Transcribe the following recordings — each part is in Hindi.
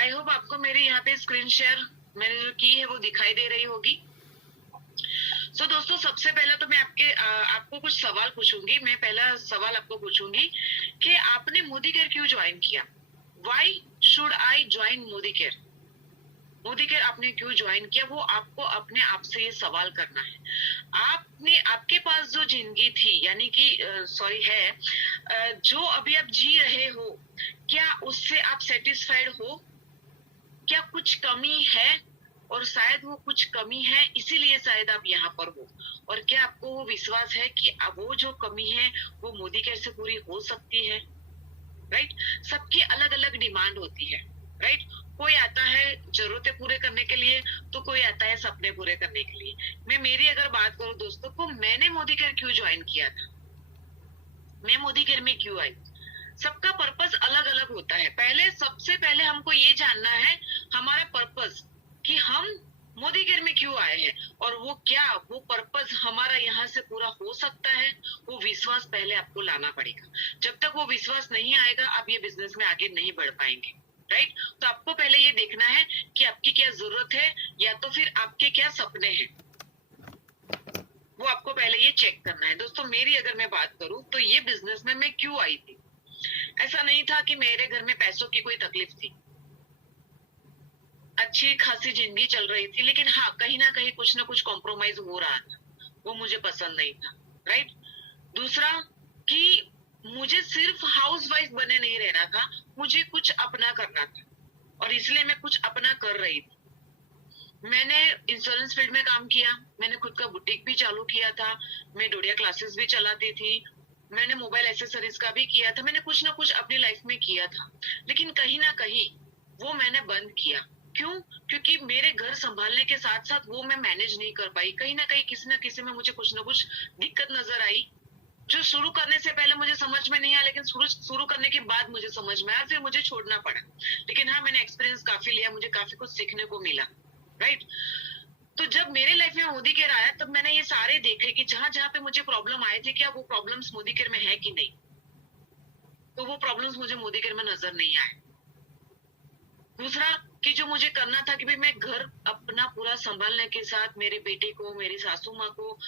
आई होप आपको मेरी यहाँ पे स्क्रीन शेयर मैंने जो की है वो दिखाई दे रही होगी। सो दोस्तों, सबसे पहले तो मैं आपको कुछ सवाल पूछूंगी। मैं पहला सवाल आपको पूछूंगी कि आपने मोदी केयर क्यों ज्वाइन किया? Why should I join Modi care? Modi care आपने क्यों ज्वाइन किया, वो आपको अपने आप से ये सवाल करना है। आपके पास जो जिंदगी थी, यानी कि सॉरी है, जो अभी आप जी रहे हो, क्या उससे आप सेटिस्फाइड हो? क्या कुछ कमी है? और शायद वो कुछ कमी है, इसीलिए शायद आप यहाँ पर हो। और क्या आपको वो विश्वास है कि अब वो जो कमी है वो मोदी केयर से पूरी हो सकती है? राइट। सबकी अलग अलग डिमांड होती है। राइट। कोई आता है जरूरतें पूरे करने के लिए, तो कोई आता है सपने पूरे करने के लिए। मैं मेरी अगर बात करूं दोस्तों, तो मैंने मोदी केयर क्यों ज्वाइन किया था, मैं मोदी केयर में क्यों आई? सबका पर्पस अलग अलग होता है। सबसे पहले हमको ये जानना है हमारा पर्पस, कि हम मोदी केयर में क्यों आए हैं, और वो पर्पस हमारा यहाँ से पूरा हो सकता है। वो विश्वास पहले आपको लाना पड़ेगा। जब तक वो विश्वास नहीं आएगा, आप ये बिजनेस में आगे नहीं बढ़ पाएंगे। राइट। तो आपको पहले ये देखना है कि आपकी क्या जरूरत है, या तो फिर आपके क्या सपने हैं, वो आपको पहले ये चेक करना है। दोस्तों, मेरी अगर मैं बात करूं, तो ये बिजनेस में मैं क्यों आई थी, ऐसा नहीं था कि मेरे घर में पैसों की कोई तकलीफ थी। अच्छी खासी जिंदगी चल रही थी, लेकिन हाँ, कहीं ना कहीं कुछ ना कुछ कॉम्प्रोमाइज हो रहा था। वो मुझे पसंद नहीं था। राइट। दूसरा, कि मुझे सिर्फ हाउस वाइफ बने नहीं रहना था, मुझे कुछ अपना करना था, और इसलिए मैं कुछ अपना कर रही थी। मैंने इंश्योरेंस फील्ड में काम किया, मैंने खुद का बुटीक भी चालू किया था, मैं डोडिया क्लासेस भी चलाती थी, मैंने मोबाइल एसेसरीज का भी किया था, मैंने कुछ ना कुछ अपनी लाइफ में किया था। लेकिन कहीं ना कहीं वो मैंने बंद किया। क्यों? क्योंकि मेरे घर संभालने के साथ साथ वो मैं मैनेज नहीं कर पाई। कहीं ना कहीं किसी ना किसी में मुझे कुछ ना कुछ दिक्कत नजर आई, जो शुरू करने से पहले मुझे समझ में नहीं आया, लेकिन शुरू करने के बाद मुझे समझ में आया, फिर मुझे छोड़ना पड़ा। लेकिन हाँ, मैंने एक्सपीरियंस काफी लिया, मुझे काफी कुछ सीखने को मिला। राइट। तो जब मेरे लाइफ में मोदी केयर आया, तब मैंने ये सारे देखे कि जहां जहां पे मुझे प्रॉब्लम आए थे, क्या वो प्रॉब्लम्स मोदी केयर में है कि नहीं। तो वो प्रॉब्लम्स मुझे मोदी केयर में नजर नहीं आए। दूसरा, कि जो मुझे करना था कि भाई मैं घर अपना पूरा संभालने के साथ मेरे बेटे को, मेरी सासू माँ को,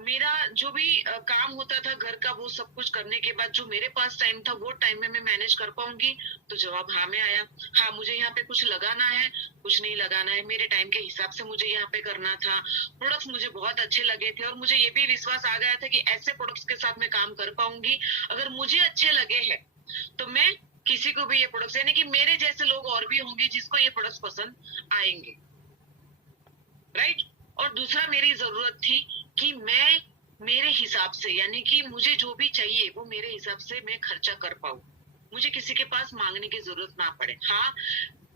मेरा जो भी काम होता था घर का, वो सब कुछ करने के बाद जो मेरे पास टाइम था, वो टाइम में मैं मैनेज कर पाऊंगी। तो जवाब हाँ में आया। हाँ, मुझे यहाँ पे कुछ लगाना है, कुछ नहीं लगाना है, मेरे टाइम के हिसाब से मुझे यहाँ पे करना था। प्रोडक्ट्स मुझे बहुत अच्छे लगे थे, और मुझे ये भी विश्वास आ गया था कि ऐसे प्रोडक्ट्स के साथ मैं काम कर पाऊंगी। अगर मुझे अच्छे लगे हैं, तो मैं किसी को भी ये प्रोडक्ट्स, यानी कि मेरे जैसे लोग और भी होंगे जिसको ये प्रोडक्ट्स पसंद आएंगे। राइट। और दूसरा, मेरी जरूरत थी कि मैं मेरे हिसाब से, यानी कि मुझे जो भी चाहिए वो मेरे हिसाब से मैं खर्चा कर पाऊं, मुझे किसी के पास मांगने की जरूरत ना पड़े। हाँ,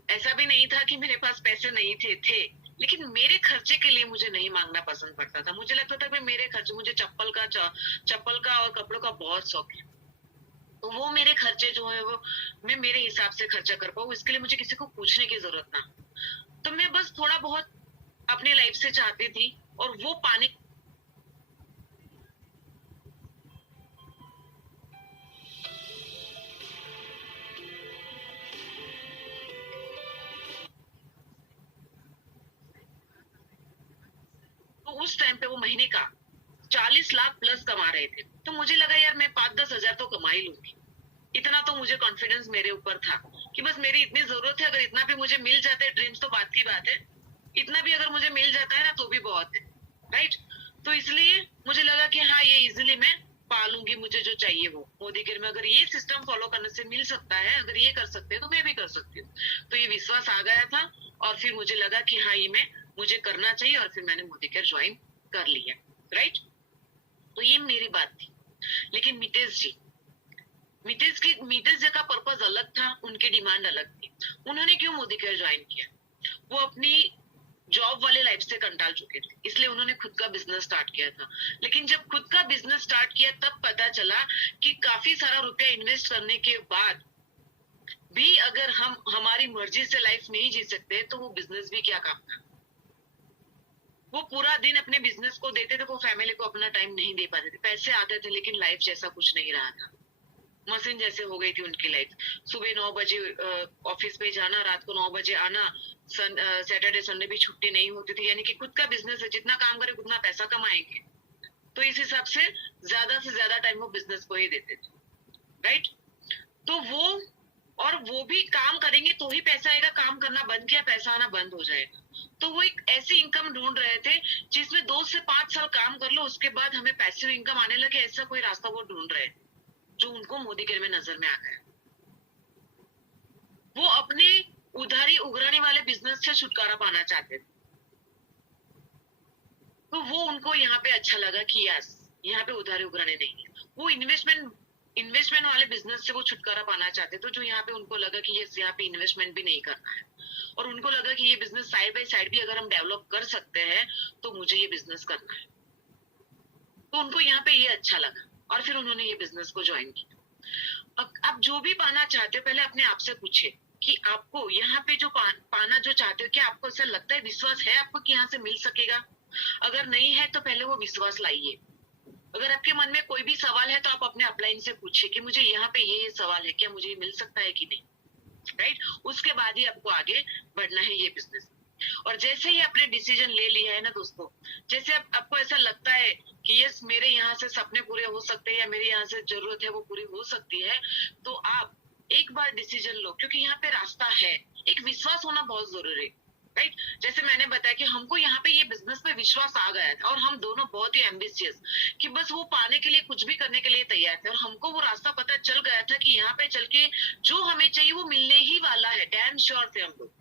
ऐसा भी नहीं था कि मेरे पास पैसे नहीं थे, लेकिन मेरे खर्चे के लिए मुझे नहीं मांगना पसंद पड़ता था। मुझे लगता था कि मेरे खर्चे, मुझे चप्पल का और कपड़ों का बहुत शौक है, तो वो मेरे खर्चे जो है वो मैं मेरे हिसाब से खर्चा कर पाऊँ, इसके लिए मुझे किसी को पूछने की जरूरत ना। तो मैं बस थोड़ा बहुत अपनी लाइफ से चाहती थी, और वो पाने तो उस टाइम पे वो महीने का 40 लाख प्लस कमा रहे थे। तो मुझे लगा यार, मैं 5-10 हजार तो कमा ही लूंगी। इतना तो मुझे कॉन्फिडेंस मेरे ऊपर था कि बस मेरी इतनी जरूरत है, अगर इतना भी मुझे मिल जाता है, ड्रीम्स तो बात की बात है, इतना भी अगर मुझे मिल जाता है ना, तो भी बहुत है। राइट। तो इसलिए मुझे लगा कि हाँ, ये इजिली मैं पालूंगी, मुझे जो चाहिए वो मोदी केयर में अगर ये सिस्टम फॉलो करने से मिल सकता है, अगर ये कर सकते हैं, तो मैं भी कर सकती हूँ। तो ये विश्वास आ गया था, और फिर मुझे लगा कि हाँ, ये मुझे करना चाहिए, और फिर मैंने मोदी केयर ज्वाइन कर लिया। राइट। तो ये मेरी बात थी। लेकिन मितेश जी का पर्पस अलग था, उनकी डिमांड अलग थी। उन्होंने क्यों मोदी केयर ज्वाइन किया? वो अपनी जॉब वाले लाइफ से कंटाल चुके थे, इसलिए उन्होंने खुद का बिजनेस स्टार्ट किया था। लेकिन जब खुद का बिजनेस स्टार्ट किया, तब पता चला कि काफी सारा रुपया इन्वेस्ट करने के बाद भी अगर हम हमारी मर्जी से लाइफ नहीं जी सकते, तो वो बिजनेस भी क्या काम का। वो पूरा दिन अपने बिजनेस को देते थे, वो फैमिली को अपना टाइम नहीं दे पाते थे। पैसे आते थे, लेकिन लाइफ जैसा कुछ नहीं रहा था। मशीन जैसे हो गई थी उनकी लाइफ। सुबह 9 बजे ऑफिस पे जाना, रात को 9 बजे आना, सैटरडे संडे भी छुट्टी नहीं होती थी। यानी कि खुद का बिजनेस है, जितना काम करे उतना पैसा कमाएंगे, तो इस हिसाब से ज्यादा टाइम वो बिजनेस को ही देते थे, राइट। तो वो भी काम करेंगे तो ही पैसा आएगा, काम करना बंद किया पैसा आना बंद हो जाएगा। तो वो एक ऐसी इनकम ढूंढ रहे थे जिसमें 2 से 5 साल काम कर लो, उसके बाद हमें पैसिव इनकम आने लगे, ऐसा कोई रास्ता वो ढूंढ रहे थे, जो उनको मोदी केयर में नजर में आ गया। वो अपने उधारी उगराने वाले बिजनेस से छुटकारा पाना चाहते थे। तो वो उनको यहाँ पे अच्छा लगा कि यस, यहाँ पे उधारी उगराने नहीं है, वो इन्वेस्टमेंट वाले बिजनेस से वो छुटकारा पाना चाहते। तो जो यहाँ पे उनको लगा कि ये यहाँ पे इन्वेस्टमेंट भी नहीं करना है, और उनको लगा कि ये बिजनेस साइड बाय साइड भी अगर हम डेवलप कर सकते हैं तो मुझे ये बिजनेस करना है। तो उनको यहाँ पे ये अच्छा लगा, और फिर उन्होंने ये बिजनेस को ज्वाइन किया। अब आप जो भी पाना चाहते हो पहले अपने आप से पूछे कि आपको यहाँ पे जो पाना जो चाहते हो, क्या आपको ऐसा लगता है, विश्वास है आपको कि यहाँ से मिल सकेगा? अगर नहीं है तो पहले वो विश्वास लाइए। अगर आपके मन में कोई भी सवाल है तो आप अपने अपलाइन से पूछिए कि मुझे यहाँ पे ये सवाल है, क्या मुझे ये मिल सकता है कि नहीं, राइट। उसके बाद ही आपको आगे बढ़ना है ये बिजनेस। और जैसे ही आपने डिसीजन ले लिया है ना दोस्तों, जैसे आपको ऐसा लगता है कि यस मेरे यहाँ से सपने पूरे हो सकते हैं या मेरी यहाँ से जरूरत है वो पूरी हो सकती है, तो आप एक बार डिसीजन लो, क्योंकि यहाँ पे रास्ता है। एक विश्वास होना बहुत जरूरी है, राइट। जैसे मैंने बताया कि हमको यहाँ पे ये बिजनेस पे विश्वास आ गया था, और हम दोनों बहुत ही एम्बिशियस कि बस वो पाने के लिए कुछ भी करने के लिए तैयार थे। और हमको वो रास्ता पता चल गया था कि यहाँ पे चल के जो हमें चाहिए वो मिलने ही वाला है, डैम श्योर थे हम लोग,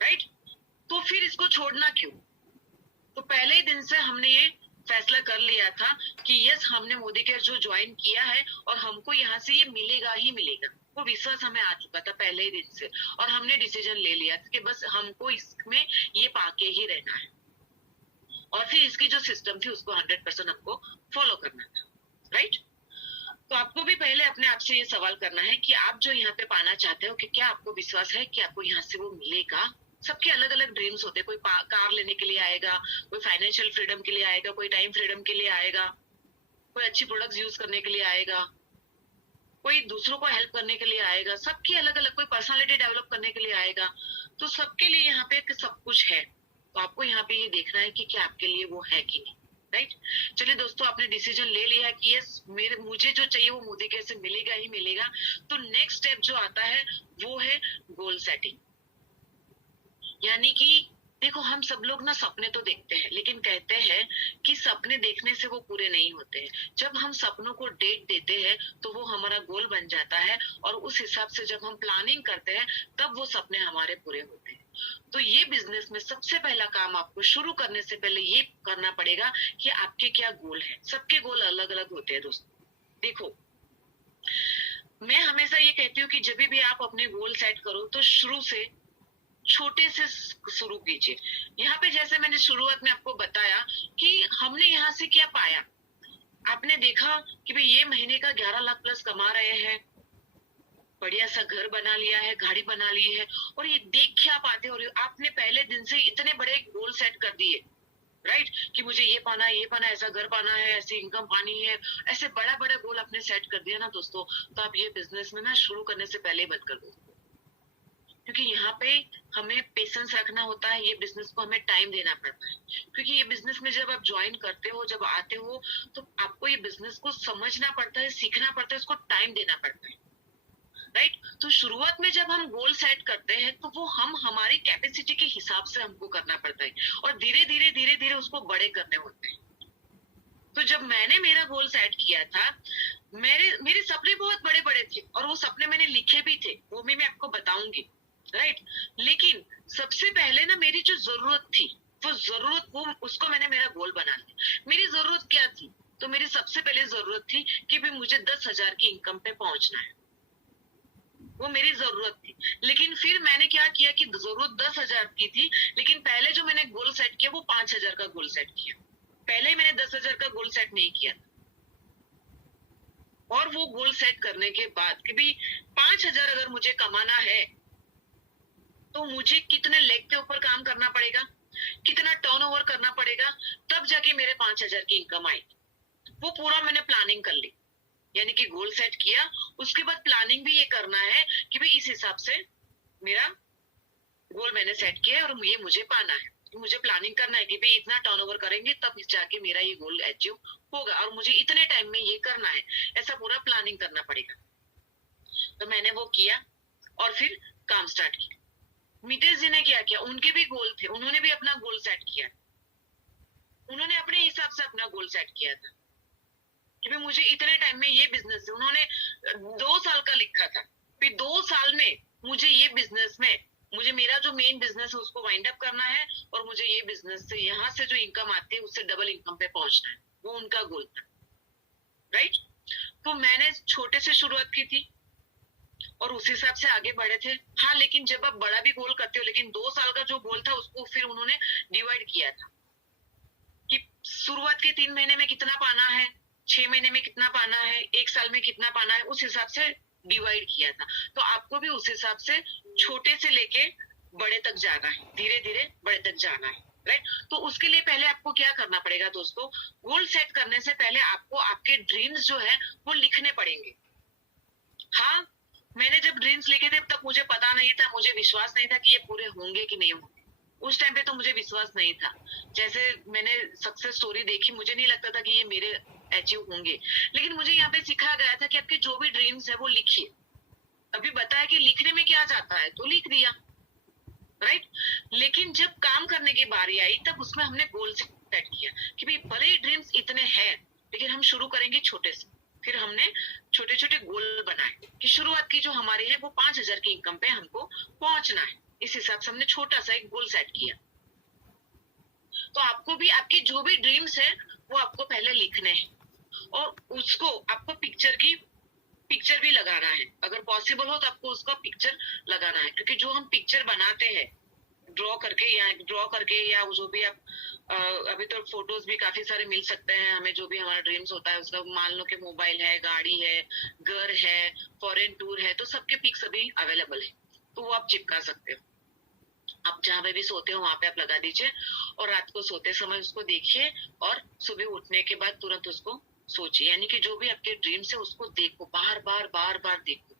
राइट। तो फिर इसको छोड़ना क्यों? तो पहले ही दिन से हमने ये फैसला कर लिया था कि यस हमने मोदी केयर जो ज्वाइन किया है और हमको यहाँ से ये मिलेगा ही मिलेगा। वो विश्वास हमें आ चुका था पहले ही दिन से, और हमने डिसीजन ले लिया था कि बस हमको इसमें ये पाके ही रहना है, और फिर इसकी जो सिस्टम थी उसको 100% हमको फॉलो करना था, राइट। तो आपको भी पहले अपने आप से ये सवाल करना है कि आप जो यहाँ पे पाना चाहते हो कि क्या आपको विश्वास है कि आपको यहाँ से वो मिलेगा। सबके अलग अलग ड्रीम्स होते हैं, कोई कार लेने के लिए आएगा, कोई फाइनेंशियल फ्रीडम के लिए आएगा, कोई टाइम फ्रीडम के लिए आएगा, कोई अच्छी प्रोडक्ट्स यूज करने के लिए आएगा, कोई दूसरों को हेल्प करने के लिए आएगा। सबकी अलग अलग, कोई पर्सनालिटी डेवलप करने के लिए आएगा। तो सबके लिए यहाँ पे सब कुछ है। तो आपको यहाँ पे ये देखना है कि क्या आपके लिए वो है कि नहीं, राइट। चलिए दोस्तों, आपने डिसीजन ले लिया कि यस मुझे जो चाहिए वो मोदी केयर से मिलेगा ही मिलेगा। तो नेक्स्ट स्टेप जो आता है वो है गोल सेटिंग। यानी कि देखो, हम सब लोग ना सपने तो देखते हैं, लेकिन कहते हैं कि सपने देखने से वो पूरे नहीं होते हैं। जब हम सपनों को डेट देते हैं तो वो हमारा गोल बन जाता है, और उस हिसाब से जब हम प्लानिंग करते हैं तब वो सपने हमारे पूरे होते हैं। तो ये बिजनेस में सबसे पहला काम आपको शुरू करने से पहले ये करना पड़ेगा कि आपके क्या गोल है। सबके गोल अलग अलग होते हैं दोस्तों। देखो, मैं हमेशा ये कहती हूँ कि जब भी आप अपने गोल सेट करो तो शुरू से छोटे से शुरू कीजिए। यहाँ पे जैसे मैंने शुरुआत में आपको बताया कि हमने यहाँ से क्या पाया। आपने देखा कि भाई ये महीने का 11 लाख प्लस कमा रहे हैं, बढ़िया सा घर बना लिया है, गाड़ी बना ली है, और ये देख के आप आते हो, आपने पहले दिन से इतने बड़े गोल सेट कर दिए, राइट, कि मुझे ये पाना है, ये पाना है, ऐसा घर पाना है, ऐसी इनकम पानी है, ऐसे बड़ा बड़ा गोल आपने सेट कर दिया ना दोस्तों, तो आप ये बिजनेस में ना शुरू करने से पहले बंद कर दो। क्योंकि यहाँ पे हमें पेशेंस रखना होता है, ये बिजनेस को हमें टाइम देना पड़ता है। क्योंकि ये बिजनेस में जब आप ज्वाइन करते हो, जब आते हो, तो आपको ये बिजनेस को समझना पड़ता है, सीखना पड़ता है, उसको टाइम देना पड़ता है, राइट। तो शुरुआत में जब हम गोल सेट करते हैं तो वो हम हमारी कैपेसिटी के हिसाब से हमको करना पड़ता है, और धीरे धीरे उसको बड़े करने होते हैं। तो जब मैंने मेरा गोल सेट किया था, मेरे सपने बहुत बड़े बड़े थे, और वो सपने मैंने लिखे भी थे, वो भी मैं आपको बताऊंगी, राइट। लेकिन सबसे पहले ना मेरी जो जरूरत थी, वो उसको मैंने मेरा गोल बना लिया। मेरी जरूरत क्या थी? तो मेरी सबसे पहले जरूरत थी कि भाई मुझे 10,000 की इनकम पे पहुंचना है, वो मेरी जरूरत थी। लेकिन फिर मैंने क्या किया कि जरूरत 10,000 की थी, लेकिन पहले जो मैंने गोल सेट किया वो 5,000 का गोल सेट किया। पहले मैंने 10,000 का गोल सेट नहीं किया। और वो गोल सेट करने के बाद कि भाई 5,000 अगर मुझे कमाना है तो मुझे कितने लेग के ऊपर काम करना पड़ेगा, कितना टर्नओवर करना पड़ेगा, तब जाके मेरे 5,000 की इनकम आई। वो पूरा मैंने प्लानिंग कर ली। यानी कि गोल सेट किया, उसके बाद प्लानिंग भी ये करना है कि भाई इस हिसाब से मेरा गोल मैंने सेट किया है और ये मुझे पाना है। मुझे प्लानिंग करना है कि भाई इतना टर्नओवर करेंगे तब जाके मेरा ये गोल अचीव होगा और मुझे इतने टाइम में ये करना है, ऐसा पूरा प्लानिंग करना पड़ेगा। तो मैंने वो किया और फिर काम स्टार्ट किया। मितेश जी ने क्या किया, उनके भी गोल थे, उन्होंने भी अपना गोल सेट किया, उन्होंने अपने हिसाब से अपना गोल सेट किया था कि भाई मुझे इतने टाइम में ये बिजनेस है। उन्होंने 2 साल का लिखा था, फिर 2 साल में मुझे ये बिजनेस में मुझे मेरा जो मेन बिजनेस है उसको वाइंड अप करना है और मुझे ये बिजनेस से यहाँ से जो इनकम आती है उससे डबल इनकम पे पहुंचना है। वो उनका गोल था, राइट। तो मैंने छोटे से शुरुआत की थी और उस हिसाब से आगे बढ़े थे। हाँ, लेकिन जब आप बड़ा भी गोल करते हो, लेकिन 2 साल का जो गोल था उसको फिर उन्होंने डिवाइड किया था कि शुरुआत के 3 महीने में कितना पाना है, 6 महीने में कितना पाना है, 1 साल में कितना पाना है, उस हिसाब से डिवाइड किया था। तो आपको भी उस हिसाब से छोटे से लेके बड़े तक जाना है, धीरे धीरे बड़े तक जाना है, राइट। तो उसके लिए पहले आपको क्या करना पड़ेगा दोस्तों, गोल सेट करने से पहले आपको आपके ड्रीम्स जो है वो लिखने पड़ेंगे। हाँ, मैंने जब ड्रीम्स लिखे थे तब मुझे पता नहीं था, मुझे विश्वास नहीं था कि ये पूरे होंगे कि नहीं होंगे। उस टाइम पे तो मुझे विश्वास नहीं था। जैसे मैंने सक्सेस स्टोरी देखी, मुझे नहीं लगता था कि ये मेरे अचीव होंगे, लेकिन मुझे यहाँ पे सिखाया गया था कि आपके जो भी ड्रीम्स है वो लिखिए। अभी बताया कि लिखने में क्या जाता है, तो लिख दिया, राइट। लेकिन जब काम करने की बारी आई तब उसमें हमने गोल सेट किया कि भाई भले ही ड्रीम्स इतने हैं लेकिन हम शुरू करेंगे छोटे से। फिर हमने छोटे छोटे गोल बनाए कि शुरुआत की जो हमारी है वो 5,000 की इनकम पे हमको पहुंचना है। इस हिसाब से हमने छोटा सा एक गोल सेट किया। तो आपको भी आपके जो भी ड्रीम्स है वो आपको पहले लिखने हैं और उसको आपको पिक्चर भी लगाना है। अगर पॉसिबल हो तो आपको उसका पिक्चर लगाना है, क्योंकि जो हम पिक्चर बनाते हैं ड्रॉ करके या जो भी आप अभी तो फोटोज भी काफी सारे मिल सकते हैं हमें, जो भी हमारा ड्रीम्स होता है उसका। मान लो कि मोबाइल है, गाड़ी है, घर है, फॉरेन टूर है, तो सबके पिक्स अभी अवेलेबल है, तो वो आप चिपका सकते हो। आप जहाँ पे भी सोते हो वहां पे आप लगा दीजिए और रात को सोते समय उसको देखिए और सुबह उठने के बाद तुरंत उसको सोचिए। यानी कि जो भी आपके ड्रीम्स है उसको देखो, बार बार देखो,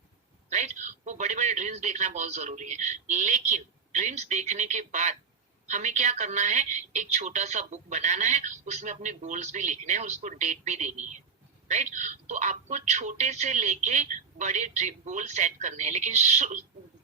राइट। वो बड़े बड़े ड्रीम्स देखना बहुत जरूरी है, लेकिन ड्रीम्स देखने के बाद हमें क्या करना है, एक छोटा सा बुक बनाना है, उसमें अपने गोल्स भी लिखने हैं और उसको डेट भी देनी है, राइट। तो आपको छोटे से लेके बड़े ड्रीम गोल सेट करने हैं, लेकिन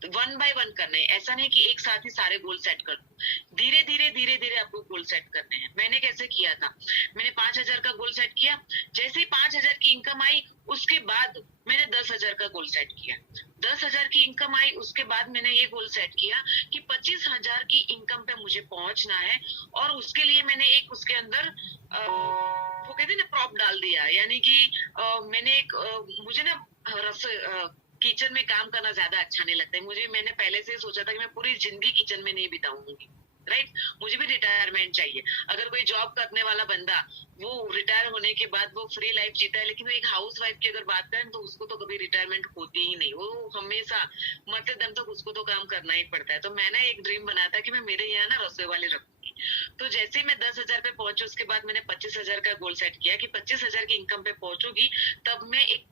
1 बाय 1 करने हैं। ऐसा नहीं कि एक साथ ही सारे गोल सेट कर दो, धीरे धीरे आपको गोल सेट करने हैं। मैंने कैसे किया था, मैंने 5,000 का गोल सेट किया। जैसे ही 5,000 की इनकम आई उसके बाद मैंने 10,000 का गोल सेट किया। 10,000 की इनकम आई उसके बाद मैंने ये गोल सेट किया कि 25,000 की इनकम पे मुझे पहुंचना है और उसके लिए मैंने एक उसके अंदर वो कहते हैं ना प्रॉप डाल दिया। यानी कि मैंने एक मुझे ना किचन में काम करना ज्यादा अच्छा नहीं लगता है मुझे। मैंने पहले से सोचा था कि मैं पूरी जिंदगी किचन में नहीं बिताऊंगी, राइट। मुझे भी रिटायरमेंट चाहिए। अगर कोई जॉब करने वाला बंदा वो रिटायर होने के बाद वो फ्री लाइफ जीता है, लेकिन वो एक हाउस वाइफ की अगर बात करें तो उसको तो कभी रिटायरमेंट होती ही नहीं, वो हमेशा मरते दम तक उसको तो काम करना ही पड़ता है। तो मैंने एक ड्रीम बनाया था कि मैं मेरे यहाँ ना रसोई वाले रखूंगी। तो जैसे ही मैं 10,000 पे पहुंची उसके बाद मैंने 25,000 का गोल सेट किया कि 25,000 की इनकम पे पहुंचूगी तब मैं एक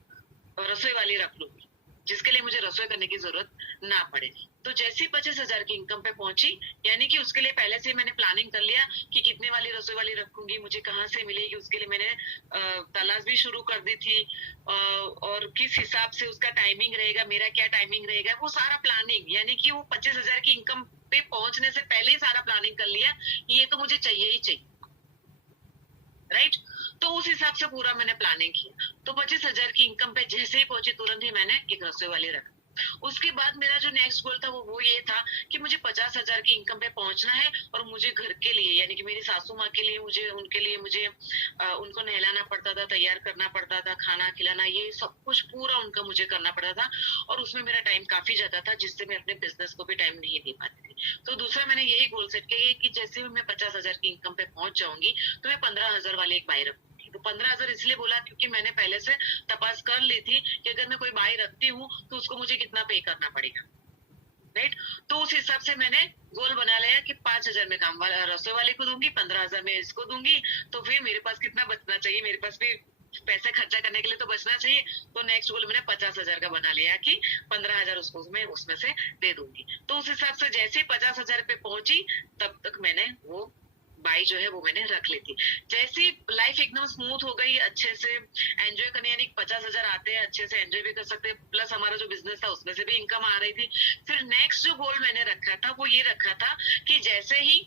रसोई वाली रख लूंगी जिसके लिए मुझे रसोई करने की जरूरत ना पड़े। तो जैसे ही 25,000 की इनकम पे पहुंची, यानी कि उसके लिए पहले से मैंने प्लानिंग कर लिया कि कितने वाली रसोई वाली रखूंगी, मुझे कहाँ से मिलेगी, उसके लिए मैंने तलाश भी शुरू कर दी थी और किस हिसाब से उसका टाइमिंग रहेगा, मेरा क्या टाइमिंग रहेगा, वो सारा प्लानिंग। यानी कि वो 25,000 की इनकम पे पहुंचने से पहले ही सारा प्लानिंग कर लिया, ये तो मुझे चाहिए ही चाहिए, राइट। तो उस हिसाब से पूरा मैंने प्लानिंग किया। तो 25,000 की इनकम पे जैसे ही पहुंची तुरंत ही मैंने एक रसोई वाली रखा। उसके बाद मेरा जो नेक्स्ट गोल था वो ये था कि मुझे 50,000 की इनकम पे पहुंचना है और मुझे घर के लिए यानी कि मेरी सासू माँ के लिए उनके लिए मुझे उनको नहलाना पड़ता था, तैयार करना पड़ता था, खाना खिलाना, ये सब कुछ पूरा उनका मुझे करना पड़ता था और उसमें मेरा टाइम काफी जाता था जिससे मैं अपने बिजनेस को भी टाइम नहीं दे पाती थी। तो दूसरा मैंने यही गोल सेट किया कि जैसे मैं 50,000 की इनकम पे पहुंच जाऊंगी तो मैं 15,000 वाले एक बाई रखूंगी। तो 15,000 इसलिए बोला क्योंकि मैंने पहले से तपास कर ली थी कि अगर मैं कोई बाई रखती हूँ तो उसको मुझे कितना पे करना पड़ेगा, राइट। तो उस हिसाब से मैंने गोल बना लिया कि 5,000 में काम वाला रसोई वाले को दूंगी, 15,000 में इसको दूंगी, तो फिर मेरे पास कितना बचना चाहिए, मेरे पास भी पैसे खर्चा करने के लिए तो बचना चाहिए। तो नेक्स्ट गोल मैंने 50,000 का बना लिया कि 15,000 उसको मैं उसमें से दे दूंगी। तो उस हिसाब से जैसे 50,000 पे पहुंची तब तक मैंने वो बाई जो है वो मैंने रख ली थी। जैसी लाइफ एकदम स्मूथ हो गई, अच्छे से एंजॉय करने, यानी 50,000 आते हैं, अच्छे से एंजॉय भी कर सकते हैं, प्लस हमारा जो बिजनेस था उसमें से भी इनकम आ रही थी। फिर नेक्स्ट जो गोल मैंने रखा था वो ये रखा था कि जैसे ही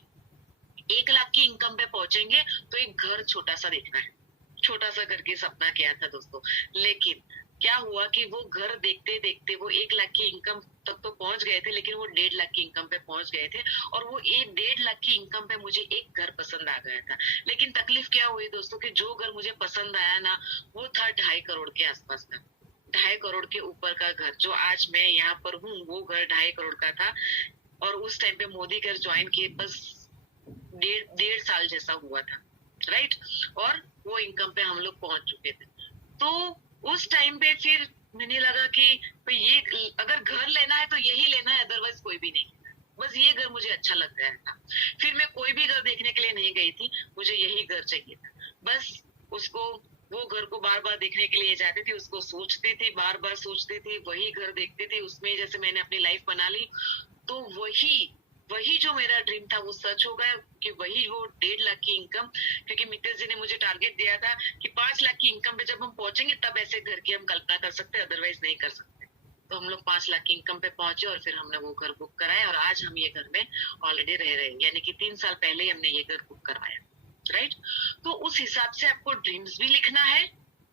1 लाख की इनकम पे पहुंचेंगे तो एक घर छोटा सा देखना है। छोटा सा घर की सपना किया था दोस्तों। लेकिन क्या हुआ कि वो घर देखते देखते वो 1 लाख की इनकम तक तो पहुंच गए थे, लेकिन वो 1.5 लाख की इनकम पे पहुंच गए थे। और वो 1.5 लाख की इनकम पे मुझे एक घर पसंद आ गया था। लेकिन तकलीफ क्या हुई दोस्तों कि जो घर मुझे पसंद आया ना वो था 2.5 करोड़ के आसपास का, 2.5 करोड़ के ऊपर का घर। जो आज मैं यहाँ पर हूँ वो घर 2.5 करोड़ का था। और उस टाइम पे मोदी घर ज्वाइन किए बस 1.5 साल जैसा हुआ था, राइट। और वो इनकम पे हम लोग पहुंच चुके थे। तो उस टाइम पे फिर मैंने लगा कि भाई ये अगर घर लेना है तो यही लेना है, अदरवाइज कोई भी नहीं। बस ये घर मुझे अच्छा लग गया था। फिर मैं कोई भी घर देखने के लिए नहीं गई थी, मुझे यही घर चाहिए था। बस उसको वो घर को बार बार देखने के लिए जाती थी, उसको सोचती थी, बार बार सोचती थी, वही घर देखती थी, उसमें जैसे मैंने अपनी लाइफ बना ली। तो वही वही जो मेरा ड्रीम था वो सच हो गया कि वही वो 1.5 लाख की इनकम। क्योंकि मित्तर जी ने मुझे टारगेट दिया था कि 5 लाख की इनकम पे जब हम पहुंचेंगे तब ऐसे घर की हम कल्पना कर सकते हैं, अदरवाइज नहीं कर सकते। तो हम लोग 5 लाख की इनकम पे पहुंचे और फिर हमने वो घर बुक कराया और आज हम ये घर में ऑलरेडी रह रहे हैं, यानी कि 3 साल पहले ही हमने ये घर बुक करवाया, राइट। तो उस हिसाब से आपको ड्रीम्स भी लिखना है,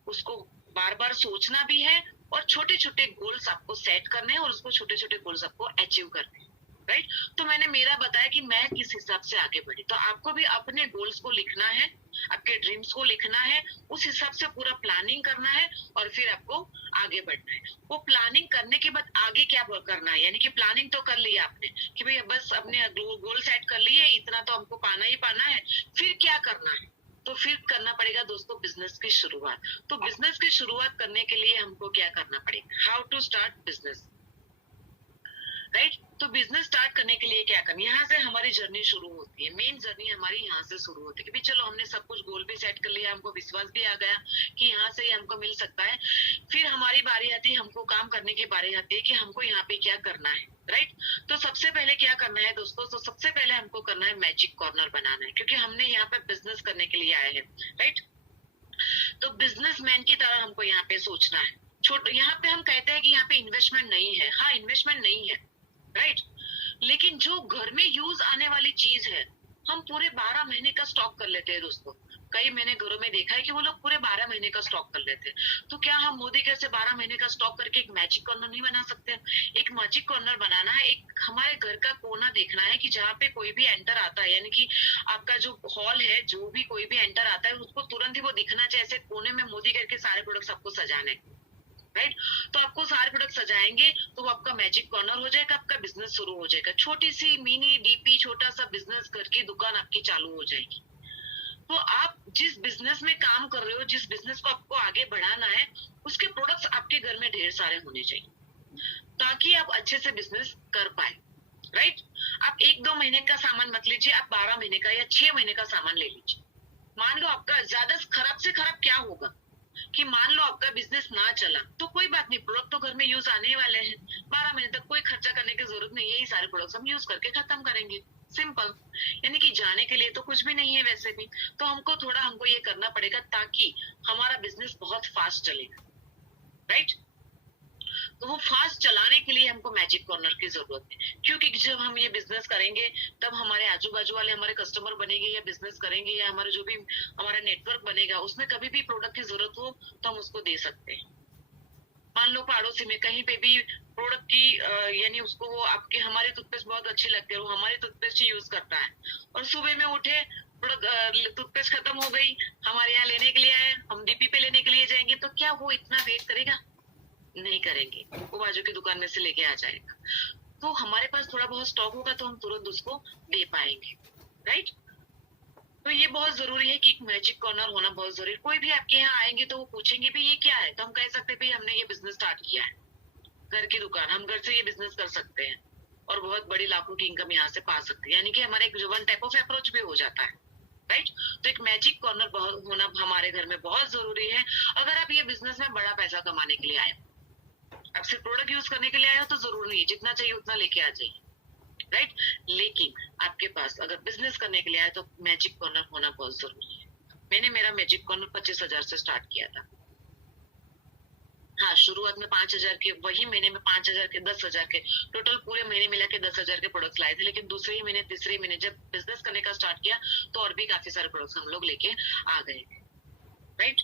उसको बार बार सोचना भी है, और छोटे छोटे गोल्स आपको सेट करने हैं और उसको छोटे छोटे गोल्स आपको अचीव करने हैं, राइट। तो मैंने मेरा बताया कि मैं किस हिसाब से आगे बढ़ी, तो आपको भी अपने गोल्स को लिखना है, आपके ड्रीम्स को लिखना है, उस हिसाब से पूरा प्लानिंग करना है और फिर आपको आगे बढ़ना है। वो प्लानिंग करने के बाद आगे क्या करना है, यानी कि प्लानिंग तो कर लिया आपने कि भाई बस अपने गोल सेट कर लिए, इतना तो हमको पाना ही पाना है, फिर क्या करना है। तो फिर करना पड़ेगा दोस्तों बिजनेस की शुरुआत। तो बिजनेस की शुरुआत करने के लिए हमको क्या करना पड़ेगा, how to start business, right. तो बिजनेस स्टार्ट करने के लिए क्या करना, यहाँ से हमारी जर्नी शुरू होती है। मेन जर्नी हमारी यहाँ से शुरू होती है कि भाई चलो हमने सब कुछ गोल भी सेट कर लिया, हमको विश्वास भी आ गया कि यहाँ से ही हमको मिल सकता है। फिर हमारी बारी आती है, हमको काम करने की बारी आती है कि हमको यहाँ पे क्या करना है, राइट। तो सबसे पहले क्या करना है दोस्तों, तो सबसे पहले हमको करना है मैजिक कॉर्नर बनाना है, क्योंकि हमने यहाँ पे बिजनेस करने के लिए आए हैं, राइट। तो बिजनेसमैन की तरह हमको यहाँ पे सोचना है। यहाँ पे हम कहते हैं कि यहाँ पे इन्वेस्टमेंट नहीं है, हाँ इन्वेस्टमेंट नहीं है, राइट। लेकिन जो घर में यूज आने वाली चीज है हम पूरे 12 महीने का स्टॉक कर लेते हैं दोस्तों। कई मैंने घरों में देखा है कि वो लोग पूरे 12 महीने का स्टॉक कर लेते हैं। तो क्या हम मोदी घर से 12 महीने का स्टॉक करके एक मैजिक कॉर्नर नहीं बना सकते? एक मैजिक कॉर्नर बनाना है, एक हमारे घर का कोना देखना है कि जहाँ पे कोई भी एंटर आता है, यानी कि आपका जो हॉल है, जो भी कोई भी एंटर आता है उसको तुरंत ही वो दिखना चाहिए, ऐसे कोने में मोदी घर के सारे प्रोडक्ट्स आपको सजाने, राइट। तो आपको सारे प्रोडक्ट सजाएंगे तो वो आपका मैजिक कॉर्नर हो जाएगा, आपका बिजनेस शुरू हो जाएगा। छोटी सी मिनी डीपी छोटा सा बिजनेस करके दुकान आपकी चालू हो जाएगी। तो आप जिस बिजनेस में काम कर रहे हो, जिस बिजनेस को आपको आगे बढ़ाना है, उसके प्रोडक्ट्स आपके घर में ढेर सारे होने चाहिए ताकि आप अच्छे से बिजनेस कर पाए, राइट। आप 1-2 महीने का सामान मत लीजिए, आप 12 महीने का या 6 महीने का सामान ले लीजिए। मान लो आपका ज्यादा खराब से खराब क्या होगा कि मान लो आपका बिजनेस ना चला तो कोई बात नहीं, प्रोडक्ट तो घर में यूज आने वाले हैं, 12 महीने तक कोई खर्चा करने की जरूरत नहीं है, यही सारे प्रोडक्ट्स हम यूज करके खत्म करेंगे, सिंपल। यानी कि जाने के लिए तो कुछ भी नहीं है वैसे भी। तो हमको ये करना पड़ेगा ताकि हमारा बिजनेस बहुत फास्ट चलेगा, राइट। तो वो फास्ट चलाने के लिए हमको मैजिक कॉर्नर की जरूरत है, क्योंकि जब हम ये बिजनेस करेंगे तब हमारे आजू बाजू वाले हमारे कस्टमर बनेंगे या बिजनेस करेंगे या हमारे जो भी हमारा नेटवर्क बनेगा, उसमें कभी भी प्रोडक्ट की जरूरत हो तो हम उसको दे सकते हैं। मान लो पड़ोसी में कहीं पे भी प्रोडक्ट की यानी उसको वो आपके हमारी टूथपेस्ट बहुत अच्छी लगती है, वो हमारी टूथपेस्ट ही यूज करता है और सुबह में उठे टूथपेस्ट खत्म हो गई, हमारे यहाँ लेने के लिए आए, हम डीपी पे लेने के लिए जाएंगे, तो क्या वो इतना वेट करेगा? नहीं करेंगे, वो बाजू की दुकान में से लेके आ जाएगा। तो हमारे पास थोड़ा बहुत स्टॉक होगा तो हम तुरंत उसको दे पाएंगे, राइट। तो ये बहुत जरूरी है कि एक मैजिक कॉर्नर होना बहुत जरूरी है। कोई भी आपके यहाँ आएंगे तो वो पूछेंगे भी ये क्या है, तो हम कह सकते हैं भाई हमने ये बिजनेस स्टार्ट किया है, घर की दुकान, हम घर से ये बिजनेस कर सकते हैं और बहुत बड़ी लाखों की इनकम यहाँ से पा सकते हैं। यानी कि हमारा एक वन टाइप ऑफ अप्रोच भी हो जाता है, राइट। तो एक मैजिक कॉर्नर होना हमारे घर में बहुत जरूरी है। अगर आप ये बिजनेस में बड़ा पैसा कमाने के लिए आए, आप सिर्फ प्रोडक्ट यूज करने के लिए आए हो तो जरूर नहीं है, जितना चाहिए उतना लेके आ जाइए, राइट। लेकिन आपके पास अगर बिजनेस करने के लिए आए तो मैजिक कॉर्नर होना बहुत जरूरी है। मैंने मेरा मैजिक कॉर्नर 25,000 से स्टार्ट किया था। हाँ, शुरुआत में 5,000 के, वही महीने में 5,000 के, 10,000 के, टोटल पूरे महीने मिला के 10,000 के प्रोडक्ट्स लाए थे। लेकिन दूसरे ही महीने, तीसरे महीने जब बिजनेस करने का स्टार्ट किया तो और भी काफी सारे प्रोडक्ट्स हम लोग लेके आ गए, राइट।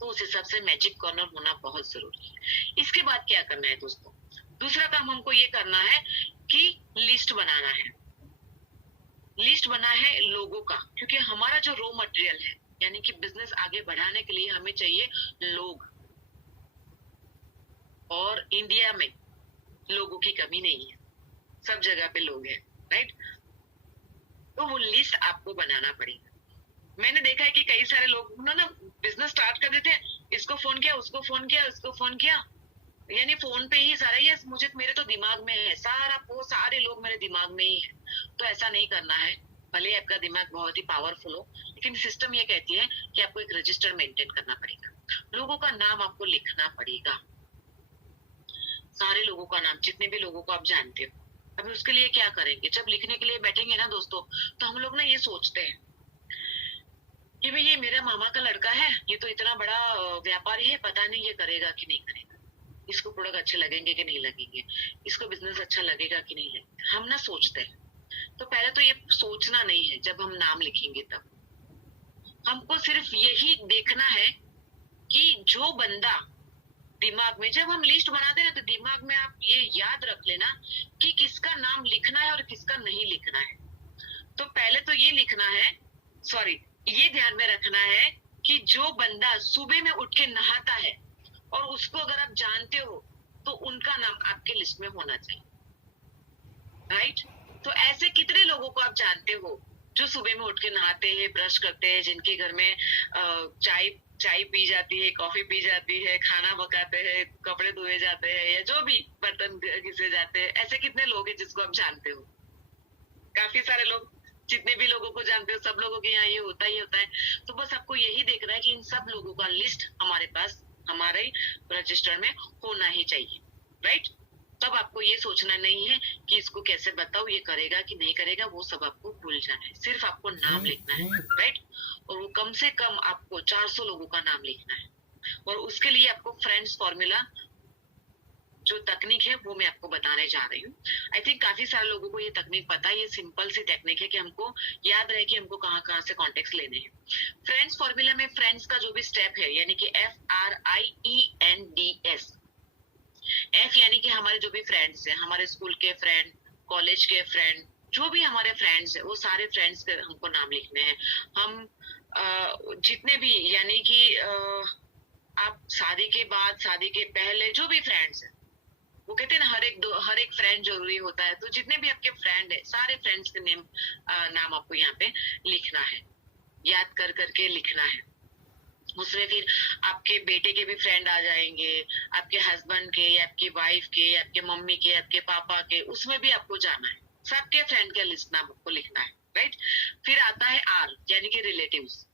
तो उस हिसाब से मैजिक कॉर्नर होना बहुत जरूरी है। इसके बाद क्या करना है दोस्तों? दूसरा काम हमको ये करना है कि लिस्ट बनाना है। लिस्ट बना है लोगों का, क्योंकि हमारा जो रॉ मटेरियल है, यानी कि बिजनेस आगे बढ़ाने के लिए हमें चाहिए लोग, और इंडिया में लोगों की कमी नहीं है, सब जगह पे लोग हैं, राइट। तो वो लिस्ट आपको बनाना पड़ेगा। मैंने देखा है कि कई सारे लोग ना बिजनेस स्टार्ट कर देते हैं, इसको फोन किया, उसको फोन किया, उसको फोन किया, यानी फोन पे ही सारा, ये मुझे, मेरे तो दिमाग में है सारा, वो सारे लोग मेरे दिमाग में ही है। तो ऐसा नहीं करना है। भले आपका दिमाग बहुत ही पावरफुल हो, लेकिन सिस्टम ये कहती है कि आपको एक रजिस्टर मेंटेन करना पड़ेगा। लोगों का नाम आपको लिखना पड़ेगा, सारे लोगों का नाम, जितने भी लोगों को आप जानते हो। अभी उसके लिए क्या करेंगे? जब लिखने के लिए बैठेंगे ना दोस्तों, तो हम लोग ना ये सोचते हैं कि भाई ये मेरा मामा का लड़का है, ये तो इतना बड़ा व्यापारी है, पता नहीं ये करेगा कि नहीं करेगा, इसको प्रोडक्ट अच्छे लगेंगे कि नहीं लगेंगे, इसको बिजनेस अच्छा लगेगा कि नहीं लगेगा, हम ना सोचते हैं। तो पहले तो ये सोचना नहीं है, जब हम नाम लिखेंगे तब हमको सिर्फ यही देखना है कि जो बंदा दिमाग में, जब हम लिस्ट बनाते हैं तो दिमाग में आप ये याद रख लेना कि किसका नाम लिखना है और किसका नहीं लिखना है। तो पहले तो ये लिखना है, सॉरी, ये ध्यान में रखना है कि जो बंदा सुबह में उठ के नहाता है और उसको अगर आप जानते हो तो उनका नाम आपके लिस्ट में होना चाहिए, राइट। तो ऐसे कितने लोगों को आप जानते हो जो सुबह में उठ के नहाते हैं, ब्रश करते हैं, जिनके घर में चाय पी जाती है, कॉफी पी जाती है, खाना पकाते हैं, कपड़े धोए जाते हैं, या जो भी बर्तन घिसे जाते हैं, ऐसे कितने लोग हैं जिसको आप जानते हो? काफी सारे लोग, जितने भी लोगों को जानते हो, सब लोगों के यहाँ ये होता ही होता है। तो बस आपको यही देखना है कि इन सब लोगों का लिस्ट हमारे पास, हमारे रजिस्टर में होना ही चाहिए, राइट। तब आपको ये सोचना नहीं है कि इसको कैसे बताऊं, ये करेगा कि नहीं करेगा, वो सब आपको भूल जाना है। सिर्फ आपको नाम लिखना है, राइट। और वो कम से कम आपको 400 लोगों का नाम लिखना है। और उसके लिए आपको फ्रेंड्स फॉर्मूला जो तकनीक है वो मैं आपको बताने जा रही हूँ। आई थिंक काफी सारे लोगों को ये तकनीक पता है। ये सिंपल सी टेक्निक है कि हमको याद रहे कि हमको कहाँ कहाँ से कॉन्टेक्ट लेने हैं। फ्रेंड्स फॉर्मूला में फ्रेंड्स का जो भी स्टेप है, यानी कि FRIENDS, एफ यानी कि हमारे जो भी फ्रेंड्स हैं, हमारे स्कूल के फ्रेंड, कॉलेज के फ्रेंड, जो भी हमारे फ्रेंड्स हैं, वो सारे फ्रेंड्स के हमको नाम लिखने हैं। हम जितने भी, यानी कि आप शादी के बाद, शादी के पहले जो भी फ्रेंड्स हैं, वो कहते हैं ना हर एक फ्रेंड जरूरी होता है। तो जितने भी आपके फ्रेंड है, सारे फ्रेंड्स के नाम आपको यहाँ पे लिखना है, याद कर करके लिखना है। उसमें फिर आपके बेटे के भी फ्रेंड आ जाएंगे, आपके हस्बैंड के, या आपकी वाइफ के, या आपके मम्मी के, आपके पापा के, उसमें भी आपको जाना है। सबके फ्रेंड का लिस्ट नाम आपको लिखना है, राइट। फिर आता है R, यानी कि रिलेटिव्स।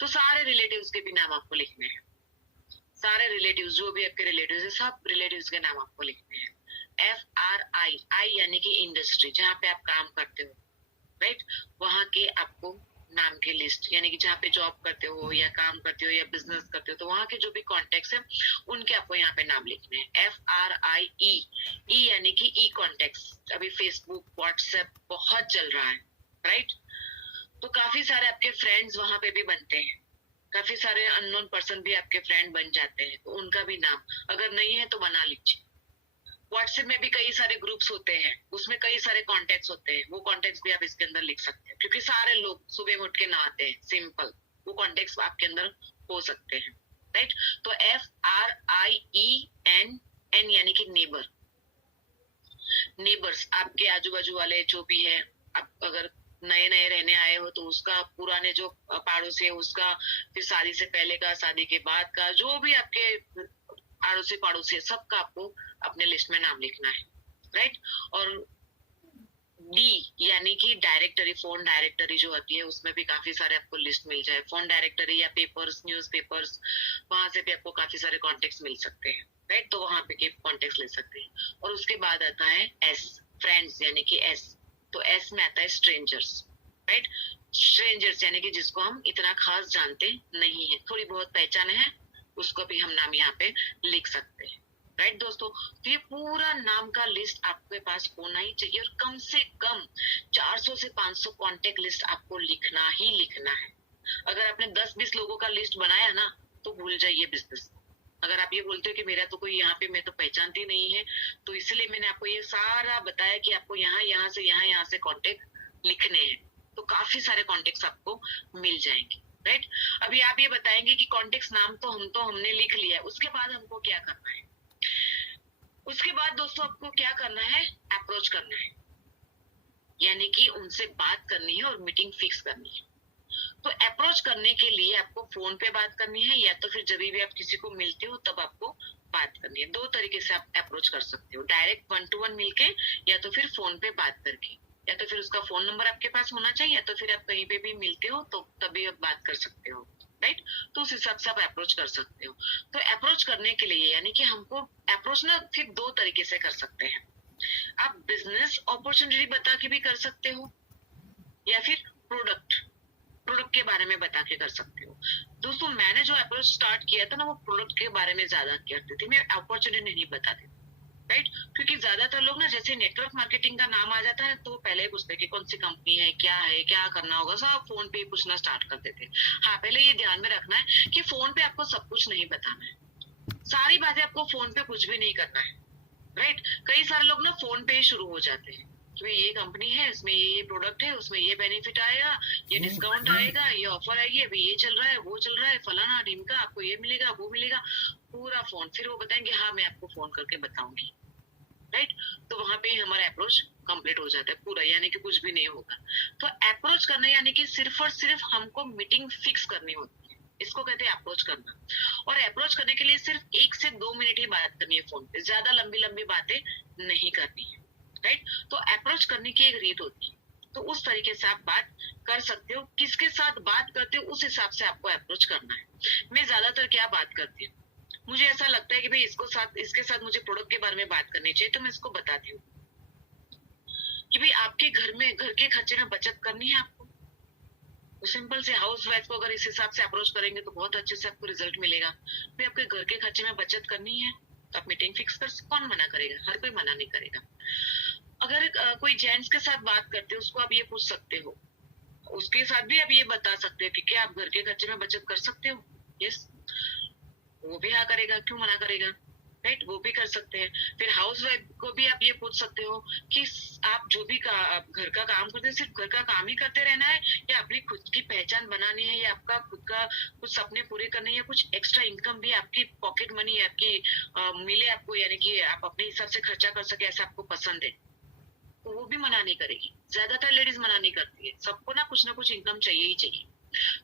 तो सारे रिलेटिव्स के भी नाम आपको लिखने हैं। सारे रिलेटिव्स, जो भी आपके रिलेटिव्स है, सब रिलेटिव्स के नाम आपको लिखने हैं। FRI यानी कि इंडस्ट्री, जहाँ पे आप काम करते हो, राइट, वहां के आपको नाम की लिस्ट, यानी कि जहाँ पे जॉब करते हो या काम करते हो या बिजनेस करते हो, तो वहां के जो भी कॉन्टेक्ट्स हैं उनके आपको यहाँ पे नाम लिखने हैं। FRIE यानी कि ई कॉन्टेक्ट्स। अभी फेसबुक, व्हाट्सएप बहुत चल रहा है, राइट। तो काफी सारे आपके फ्रेंड्स वहां पे भी बनते हैं, काफी सारे अननोन पर्सन भी आपके फ्रेंड बन जाते हैं, तो उनका भी नाम अगर नहीं है तो बना लीजिए। व्हाट्सएप में भी कई सारे ग्रुप्स होते हैं, उसमें कई सारे कॉन्टेक्ट्स होते हैं, वो कॉन्टेक्ट्स भी आप इसके अंदर लिख सकते हैं, क्योंकि सारे लोग सुबह में उठ के नहाते हैं, सिंपल, वो कॉन्टेक्ट्स आपके अंदर हो सकते हैं, राइट। तो FRIENN यानी कि नेबर, नेबर्स, आपके आजू बाजू वाले जो भी है। आप अगर नए नए रहने आए हो तो उसका, पुराने जो पड़ोसी है उसका, फिर शादी से पहले का, शादी के बाद का, जो भी आपके पड़ोसी है, सबका आपको अपने लिस्ट में नाम लिखना है, राइट। और डी यानी कि डायरेक्टरी, फोन डायरेक्टरी जो होती है उसमें भी काफी सारे आपको लिस्ट मिल जाए, फोन डायरेक्टरी या पेपर्स, न्यूज़पेपर्स, वहां से भी आपको काफी सारे कॉन्टेक्ट मिल सकते हैं, राइट। तो वहां पे कॉन्टेक्ट ले सकते हैं। और उसके बाद आता है एस, फ्रेंड्स यानी कि एस। तो एस में आता है स्ट्रेंजर्स, राइट। स्ट्रेंजर्स यानी कि जिसको हम इतना खास जानते नहीं है, थोड़ी बहुत पहचान है, उसको भी हम नाम यहाँ पे लिख सकते हैं, राइट दोस्तों। तो ये पूरा नाम का लिस्ट आपके पास होना ही चाहिए, और कम से कम 400 से 500 कॉन्टेक्ट लिस्ट आपको लिखना ही लिखना है। अगर आपने 10-20 लोगों का लिस्ट बनाया ना, तो भूल जाइए बिजनेस। अगर आप ये बोलते हो कि मेरा तो कोई यहाँ पे, मैं तो पहचानती नहीं है, तो इसलिए मैंने आपको ये सारा बताया कि आपको यहाँ यहाँ से कॉन्टेक्ट लिखने हैं, तो काफी सारे कॉन्टेक्ट आपको मिल जाएंगे, राइट। अभी आप ये बताएंगे कि कॉन्टेक्ट नाम तो हमने लिख लिया है, उसके बाद हमको क्या करना है? उसके बाद दोस्तों आपको क्या करना है? अप्रोच करना है, यानी कि उनसे बात करनी है और मीटिंग फिक्स करनी है। तो अप्रोच करने के लिए आपको फोन पे बात करनी है, या तो फिर जब भी आप किसी को मिलते हो तब आपको बात करनी है। दो तरीके से आप अप्रोच कर सकते हो, डायरेक्ट 1-to-1 मिलके, या तो फिर फोन पे बात करके, या तो फिर उसका फोन नंबर आपके पास होना चाहिए, या तो फिर आप कहीं पे भी मिलते हो तो तभी आप बात कर सकते हो, राइट। तो उस हिसाब से आप अप्रोच कर सकते हो। तो अप्रोच करने के लिए यानी कि हमको अप्रोच ना फिर दो तरीके से कर सकते हैं। आप बिजनेस अपॉर्चुनिटी बता के भी कर सकते हो, या फिर प्रोडक्ट के बारे में बता के कर सकते हो। दोस्तों मैंने जो अप्रोच स्टार्ट किया था ना, वो प्रोडक्ट के बारे में ज्यादा करती थी, मैं अपॉर्चुनिटी नहीं बताती, राइट। क्योंकि ज्यादातर लोग ना, जैसे नेटवर्क मार्केटिंग का नाम आ जाता है तो पहले ही पूछते कि कौन सी कंपनी है, क्या करना होगा, सब फोन पे ही पूछना स्टार्ट कर देते। हाँ, पहले ये ध्यान में रखना है कि फोन पे आपको सब कुछ नहीं बताना है, सारी बातें आपको फोन पे कुछ भी नहीं करना है, राइट। कई सारे लोग ना फोन पे ही शुरू हो जाते हैं कि भाई ये कंपनी है, इसमें ये प्रोडक्ट है, उसमें ये बेनिफिट आएगा, ये डिस्काउंट आएगा, ये ऑफर आएगी, अभी ये चल रहा है, वो चल रहा है, फलाना ढिमका, आपको ये मिलेगा, वो मिलेगा, पूरा फोन। फिर वो बताएंगे हाँ मैं आपको फोन करके बताऊंगी, राइट। तो वहां पे हमारा अप्रोच कंप्लीट हो जाता है पूरा, यानी कि कुछ भी नहीं होगा। तो अप्रोच करना यानी कि सिर्फ और सिर्फ हमको मीटिंग फिक्स करनी होती है, इसको कहते हैं अप्रोच करना। और अप्रोच करने के लिए सिर्फ 1 से 2 मिनट ही बात करनी है फोन पे, ज्यादा लंबी लंबी बातें नहीं करनी है, राइट। तो अप्रोच करने की एक रीत होती है, तो उस तरीके से आप बात कर सकते हो। किसके साथ बात करते हो उस हिसाब से आपको अप्रोच करना है। मैं ज्यादातर क्या बात करती हूँ, मुझे ऐसा लगता है कि भाई इसके साथ मुझे प्रोडक्ट के बारे में बात करनी चाहिए, तो मैं इसको बताती हूँ कि भाई आपके घर के खर्चे में बचत करनी है आपको, तो सिंपल से हाउस वाइफ को अगर इस हिसाब से अप्रोच करेंगे तो बहुत अच्छे से आपको रिजल्ट मिलेगा। भाई आपके घर के खर्चे में बचत करनी है तो आप मीटिंग फिक्स कर, कौन मना करेगा? हर कोई मना नहीं करेगा। अगर कोई जेंट्स के साथ बात करते हो, उसको आप ये पूछ सकते हो, उसके साथ भी आप ये बता सकते हो कि क्या आप घर के खर्चे में बचत कर सकते हो? यस, वो भी हाँ करेगा, क्यों मना करेगा, राइट। वो भी कर सकते हैं। फिर हाउस वाइफ को भी आप ये पूछ सकते हो कि आप जो भी आप घर का काम करते हैं, सिर्फ घर का काम ही करते रहना है, या अपनी खुद की पहचान बनानी है, या आपका खुद का कुछ सपने पूरे करने हैं, या कुछ एक्स्ट्रा इनकम भी आपकी पॉकेट मनी आपकी मिले आपको, यानी कि आप अपने हिसाब से खर्चा कर सके, ऐसा आपको पसंद है, तो वो भी मना नहीं करेगी। ज्यादातर लेडीज मना नहीं करती है, सबको ना कुछ इनकम चाहिए ही चाहिए।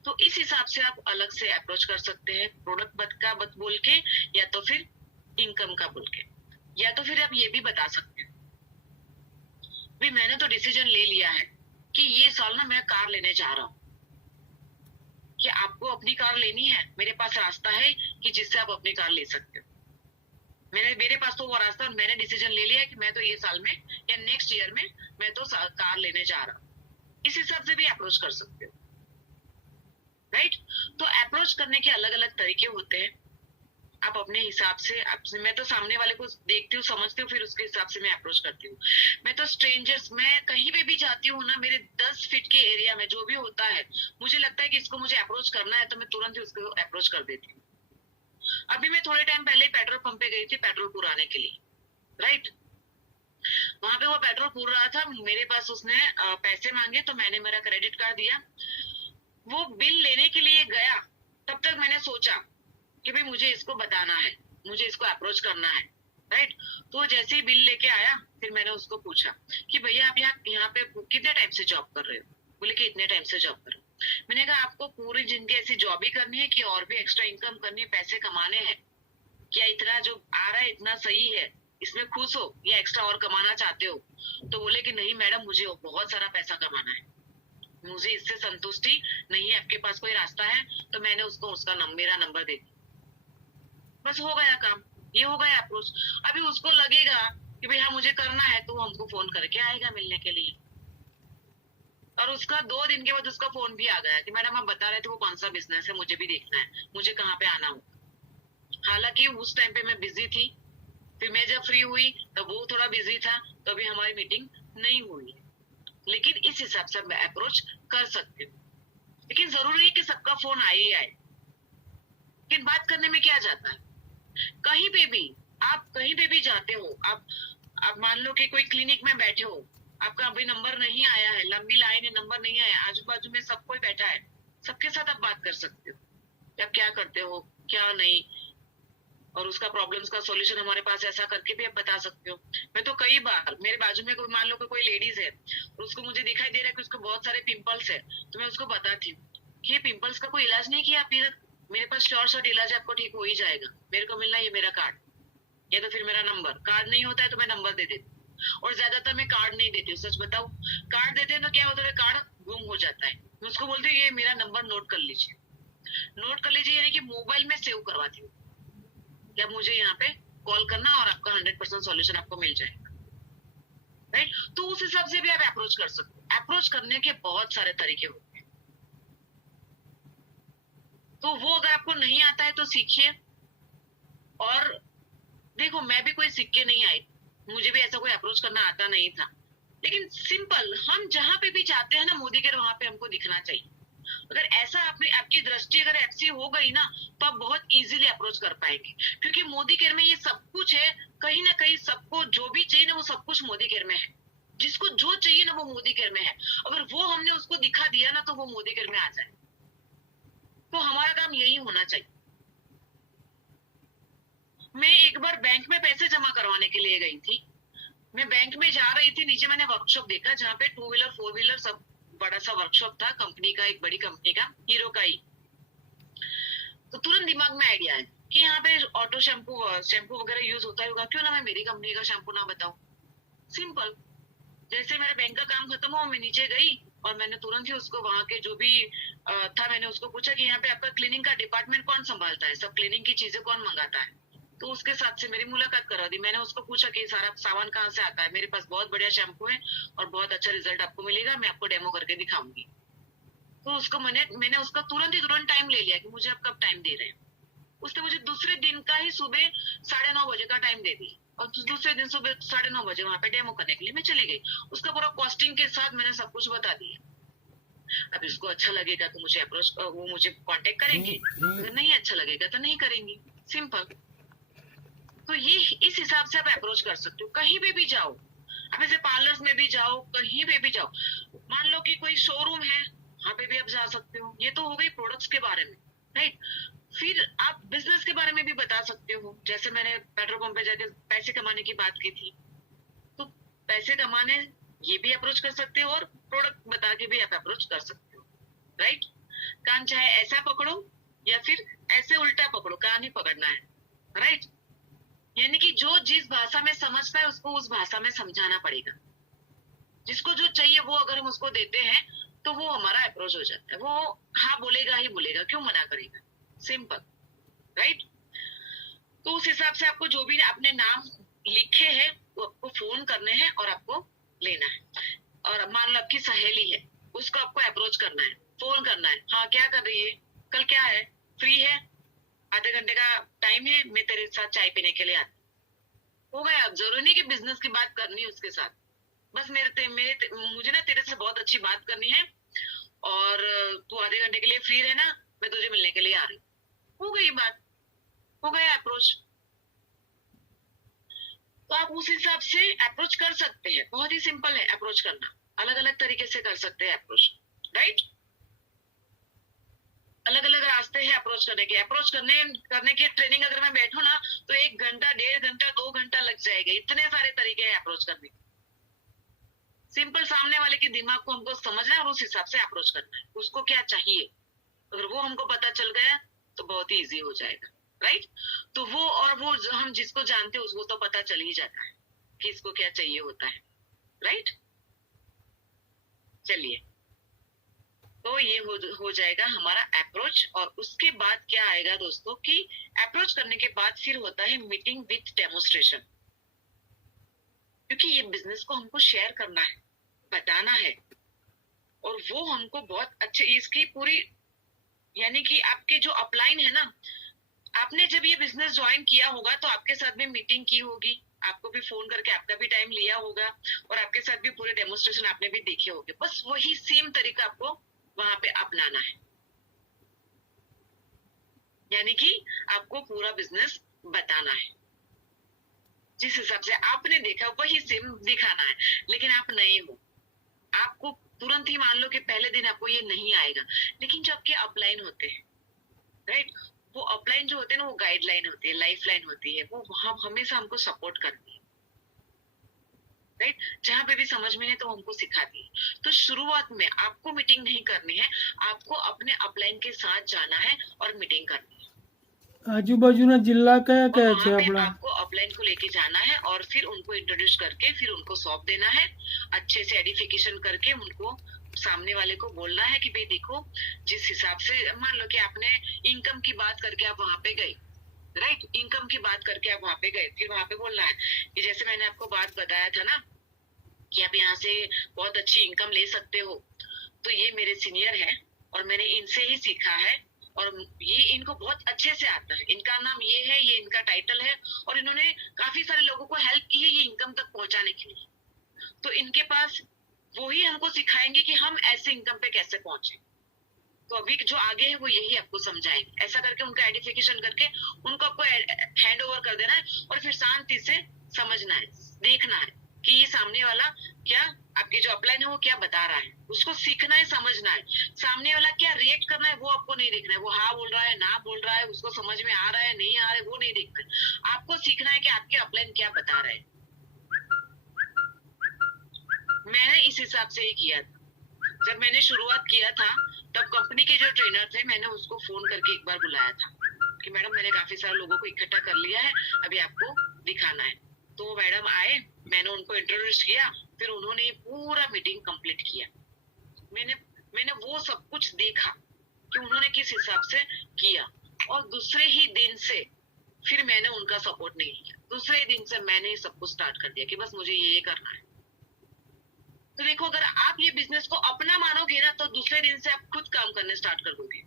तो इस हिसाब से आप अलग से अप्रोच कर सकते हैं, प्रोडक्ट का बत बोल के, या तो फिर इनकम का बोल के, या तो फिर आप ये भी बता सकते हैं भी मैंने तो डिसीजन ले लिया है कि ये साल ना मैं कार लेने जा रहा हूँ, कि आपको अपनी कार लेनी है, मेरे पास रास्ता है कि जिससे आप अपनी कार ले सकते हो। मेरे पास तो वो रास्ता, मैंने डिसीजन ले लिया है कि मैं तो ये साल में या नेक्स्ट ईयर में मैं तो कार लेने जा रहा हूँ। इस हिसाब से भी अप्रोच कर सकते हो, राइट। तो अप्रोच करने के अलग अलग तरीके होते हैं, आप अपने हिसाब से मैं तो सामने वाले को देखती हूँ, समझती हूँ, फिर उसके हिसाब से मैं अप्रोच करती हूँ। मैं तो स्ट्रेंजर्स, मैं कहीं पे भी जाती हूँ ना, मेरे 10 फीट के एरिया में जो भी होता है, मुझे लगता है कि इसको मुझे अप्रोच करना है, तो मैं तुरंत ही उसको अप्रोच कर देती हूँ। अभी मैं थोड़े टाइम पहले पेट्रोल पंप पे गई थी पेट्रोल पुराने के लिए, राइट। वहां पे वो पेट्रोल पूर रहा था, मेरे पास उसने पैसे मांगे, तो मैंने मेरा क्रेडिट कार्ड दिया। वो बिल लेने के लिए गया, तब तक मैंने सोचा कि भाई मुझे इसको बताना है, मुझे इसको अप्रोच करना है, राइट। तो जैसे ही बिल लेके आया, फिर मैंने उसको पूछा कि भैया आप यहाँ पे कितने टाइम से जॉब कर रहे हो? बोले कि इतने टाइम से जॉब कर रहे हो। मैंने कहा आपको पूरी जिंदगी ऐसी जॉब ही करनी है कि और भी एक्स्ट्रा इनकम करनी है, पैसे कमाने हैं? क्या इतना जो आ रहा है इतना सही है? इसमें खुश हो या एक्स्ट्रा और कमाना चाहते हो? तो बोले कि नहीं मैडम, मुझे बहुत सारा पैसा कमाना है, मुझे इससे संतुष्टि नहीं है, आपके पास कोई रास्ता है? तो मैंने उसको मेरा नंबर दे दिया, बस हो गया काम, ये हो गया अप्रोच। अभी उसको लगेगा कि भाई हाँ मुझे करना है, तो हमको फोन करके आएगा मिलने के लिए, और उसका 2 दिन के बाद उसका फोन भी आ गया कि मैडम आप बता रहे थे वो कौन सा बिजनेस है, मुझे भी देखना है, मुझे कहाँ पे आना होगा। हालांकि उस टाइम पे मैं बिजी थी, फिर मैं जब फ्री हुई तो वो थोड़ा बिजी था, तो अभी हमारी मीटिंग नहीं हुई, लेकिन इस हिसाब से मैं अप्रोच कर सकती हूँ। लेकिन जरूरी है कि सबका फोन आए ही आए, लेकिन बात करने में क्या जाता है? कहीं पे भी, आप कहीं पे भी जाते हो, आप मान लो कि कोई क्लिनिक में बैठे हो, आपका अभी नंबर नहीं आया है, लंबी लाइन है, नंबर नहीं आया, आजू बाजू में सब कोई बैठा है, सबके साथ आप बात कर सकते हो कि आप क्या करते हो क्या नहीं, और उसका प्रॉब्लम्स का सॉल्यूशन हमारे पास ऐसा करके भी आप बता सकते हो। मैं तो कई बार, मेरे बाजू में कोई मान लो कोई लेडीज है और उसको मुझे दिखाई दे रहा है कि उसको बहुत सारे पिंपल्स है, तो मैं उसको बताती हूँ कि ये पिंपल्स का कोई इलाज नहीं किया आपने, मेरे पास शॉर्ट इलाज है, आपको ठीक हो ही जाएगा, मेरे को मिलना ये मेरा कार्ड, या तो फिर मेरा नंबर। कार्ड नहीं होता है तो मैं नंबर दे देती हूँ, और ज्यादातर मैं कार्ड नहीं देती हूँ, सच बताऊं। कार्ड देते हैं तो क्या होता है, कार्ड गुम हो जाता है, मैं उसको बोलती हूँ ये मेरा नंबर नोट कर लीजिए, नोट कर लीजिए, यानी कि मोबाइल में सेव करवाती हूँ कि आप मुझे यहाँ पे कॉल करना और आपका 100% सॉल्यूशन आपको मिल जाएगा, राइट। तो उस हिसाब से भी आप अप्रोच कर सकते हो। अप्रोच करने के बहुत सारे तरीके होते हैं, तो वो अगर आपको नहीं आता है तो सीखिए। और देखो, मैं भी कोई सीख के नहीं आई, मुझे भी ऐसा कोई अप्रोच करना आता नहीं था, लेकिन सिंपल, हम जहां पे भी जाते हैं ना मोदी केयर, वहां पे हमको दिखना चाहिए। अगर ऐसा आपकी दृष्टि अगर ऐसी हो गई ना, तो आप बहुत इजीली अप्रोच कर पाएंगे, क्योंकि मोदी केयर में ये सब कुछ है। कहीं ना कहीं सबको जो भी चाहिए ना, वो सब कुछ मोदी केयर में है, जिसको जो चाहिए ना वो मोदी केयर में है। अगर वो हमने उसको दिखा दिया ना, तो वो मोदी केयर में आ जाए। तो हमारा काम यही होना चाहिए। मैं एक बार बैंक में पैसे जमा करवाने के लिए गई थी, मैं बैंक में जा रही थी, नीचे मैंने वर्कशॉप देखा जहाँ पे 2 व्हीलर 4 व्हीलर सब, बड़ा सा वर्कशॉप था कंपनी का, एक बड़ी कंपनी का, हीरो का ही। तो तुरंत दिमाग में आइडिया है कि यहाँ पे ऑटो शैम्पू वगैरह यूज होता होगा, क्यों ना मैं मेरी कंपनी का शैम्पू ना बताऊं। सिंपल। जैसे मेरा बैंक का काम खत्म हुआ, मैं नीचे गई और मैंने तुरंत ही उसको, वहां के जो भी था, मैंने उसको पूछा कि यहाँ पे आपका क्लीनिंग का डिपार्टमेंट कौन संभालता है, सब क्लीनिंग की चीजें कौन मंगाता है। तो उसके साथ से मेरी मुलाकात करा दी। मैंने उसको पूछा कि सारा सामान कहाँ से आता है, मेरे पास बहुत बढ़िया शैम्पू है और बहुत अच्छा रिजल्ट आपको मिलेगा, मैं आपको डेमो करके दिखाऊंगी। तो उसको मैंने उसका तुरंत टाइम ले लिया कि मुझे आप कब टाइम दे रहे हैं। उसने मुझे दूसरे दिन का ही सुबह 9:30 बजे का टाइम दे दिया, और दूसरे दिन सुबह 9:30 बजे वहां पे डेमो करने के लिए मैं चली गई। उसका पूरा कॉस्टिंग के साथ मैंने सब कुछ बता दिया। अब इसको अच्छा लगेगा तो वो मुझे कांटेक्ट करेंगे, अगर नहीं अच्छा लगेगा तो नहीं करेंगे, सिंपल। तो ये इस हिसाब से आप अप्रोच कर सकते हो, कहीं पे भी जाओ। आप ऐसे पार्लर्स में भी जाओ, कहीं पे भी जाओ, मान लो कि कोई शोरूम है, वहां पे भी आप जा सकते हो। ये तो हो गई प्रोडक्ट्स के बारे में, राइट। फिर आप बिजनेस के बारे में भी बता सकते हो, जैसे मैंने पेट्रोल पंप पे जाके पैसे कमाने की बात की थी, तो पैसे कमाने ये भी अप्रोच कर सकते हो, और प्रोडक्ट बता के भी आप अप्रोच कर सकते हो, राइट। कान चाहे ऐसा पकड़ो या फिर ऐसे उल्टा पकड़ो, कान ही पकड़ना है, राइट। यानी कि जो जिस भाषा में समझता है उसको उस भाषा में समझाना पड़ेगा। जिसको जो चाहिए वो अगर हम उसको देते हैं तो वो हमारा अप्रोच हो जाता है, वो हाँ बोलेगा ही बोलेगा, क्यों मना करेगा, सिंपल, राइट। तो उस हिसाब से आपको जो भी अपने नाम लिखे हैं वो आपको फोन करने हैं और आपको लेना है। और मान लो आपकी सहेली है, उसको आपको अप्रोच करना है, फोन करना है, हाँ क्या कर रही है, कल क्या है, फ्री है, आधे घंटे का टाइम है, मैं तेरे साथ चाय पीने के लिए आती। हो गया। अब जरूरी नहीं कि बिजनेस की बात करनी है उसके साथ, बस मुझे ना तेरे से बहुत अच्छी बात करनी है, और तू आधे घंटे के लिए फ्री रहना, मैं तुझे मिलने के लिए आ रही हूँ। हो गई बात, हो गया अप्रोच। तो आप उस हिसाब से अप्रोच कर सकते हैं, बहुत ही सिंपल है अप्रोच करना, अलग अलग तरीके से कर सकते हैं अप्रोच, राइट। अलग अलग रास्ते हैं अप्रोच करने के। करने की ट्रेनिंग अगर मैं बैठू ना, तो 1 घंटा 1.5 घंटा 2 घंटा लग जाएगा, इतने सारे तरीके हैं अप्रोच करने के। सिंपल, सामने वाले के दिमाग को हमको समझना है और उस हिसाब से अप्रोच करना है, उसको क्या चाहिए। अगर वो हमको पता चल गया तो बहुत ही इजी हो जाएगा। राइट। तो वो हम जिसको जानते हैं उसको तो पता चल ही जाता है कि इसको क्या चाहिए होता है, राइट। चलिए, तो ये हो जाएगा हमारा अप्रोच। और उसके बाद क्या आएगा दोस्तों कि अप्रोच करने के बाद फिर होता है मीटिंग विथ डेमोस्ट्रेशन, क्योंकि ये बिजनेस को हमको शेयर करना है, बताना है, और वो हमको बहुत अच्छे इसकी पूरी, यानी कि आपके जो अपलाइन है ना, आपने जब ये बिजनेस ज्वाइन किया होगा तो आपके साथ भी मीटिंग की होगी, आपको भी फोन करके आपका भी टाइम लिया होगा, और आपके साथ भी पूरे डेमोस्ट्रेशन आपने भी देखे होंगे। बस वही सेम तरीका आपको वहां पे अपनाना है, यानी कि आपको पूरा बिजनेस बताना है, जिस हिसाब से आपने देखा वही सेम दिखाना है। लेकिन आप नए हो, आपको तुरंत ही मान लो कि पहले दिन आपको ये नहीं आएगा, लेकिन जो आपके अपलाइन होते हैं, राइट, वो अपलाइन जो होते हैं ना, वो गाइडलाइन होती है, लाइफ लाइन होती है, वो वहां हमेशा हमको सपोर्ट करती है, राइट। जहां पे भी समझ में नहीं तो हमको सिखाती है। तो शुरुआत में आपको मीटिंग नहीं करनी है, आपको अपने अपलाइन के साथ जाना है और मीटिंग करनी है। આજુબાજુના जिल्हा કયા और કયા છે वहां पे આપણા? आपको अपलाइन को लेके जाना है और फिर उनको इंट्रोड्यूस करके फिर उनको सौंप देना है, अच्छे से एडिफिकेशन करके उनको सामने वाले को बोलना है कि भाई देखो, जिस हिसाब से मान लो कि आपने इनकम की बात करके आप वहां पे गए, राइट, इनकम की बात करके आप वहां पे गए, फिर वहां पे बोलना है कि जैसे मैंने आपको बात बताया था ना कि आप यहाँ से बहुत अच्छी इनकम ले सकते हो, तो ये मेरे सीनियर है और मैंने इनसे ही सीखा है, और ये इनको बहुत अच्छे से आता है, इनका नाम ये है, ये इनका टाइटल है, और इन्होंने काफी सारे लोगों को हेल्प की है ये इनकम तक पहुंचाने के लिए। तो इनके पास वो ही हमको सिखाएंगे कि हम ऐसे इनकम पे कैसे पहुंचे। तो अभी जो आगे है वो यही आपको समझाएंगे। ऐसा करके उनका आइडेंटिफिकेशन करके उनको आपको हैंड ओवर कर देना है, और फिर शांति से समझना है, देखना है कि ये सामने वाला क्या, आपके जो अपलाइन है वो क्या बता रहा है, उसको सीखना है, समझना है। सामने वाला क्या रिएक्ट करना है वो आपको नहीं देखना है, वो हाँ बोल रहा है, ना बोल रहा है, उसको समझ में आ रहा है, नहीं आ रहा है, वो नहीं देखना। आपको सीखना है कि आपके अपलाइन क्या बता रहे हैं। मैंने इस हिसाब से ही किया था। जब मैंने शुरुआत किया था तब कंपनी के जो ट्रेनर थे, मैंने उसको फोन करके एक बार बुलाया था कि मैडम मैंने काफी सारे लोगों को इकट्ठा कर लिया है, अभी आपको दिखाना है। तो वो मैडम आए, मैंने उनको इंट्रोड्यूस किया, फिर उन्होंने पूरा मीटिंग कंप्लीट किया। मैंने मैंने वो सब कुछ देखा कि उन्होंने किस हिसाब से किया, और दूसरे ही दिन से फिर मैंने उनका सपोर्ट नहीं किया। दूसरे दिन से मैंने सब कुछ स्टार्ट कर दिया कि बस मुझे ये करना है। तो देखो, अगर आप ये बिजनेस को अपना मानोगे ना तो दूसरे दिन से आप खुद काम करने स्टार्ट कर दोगे।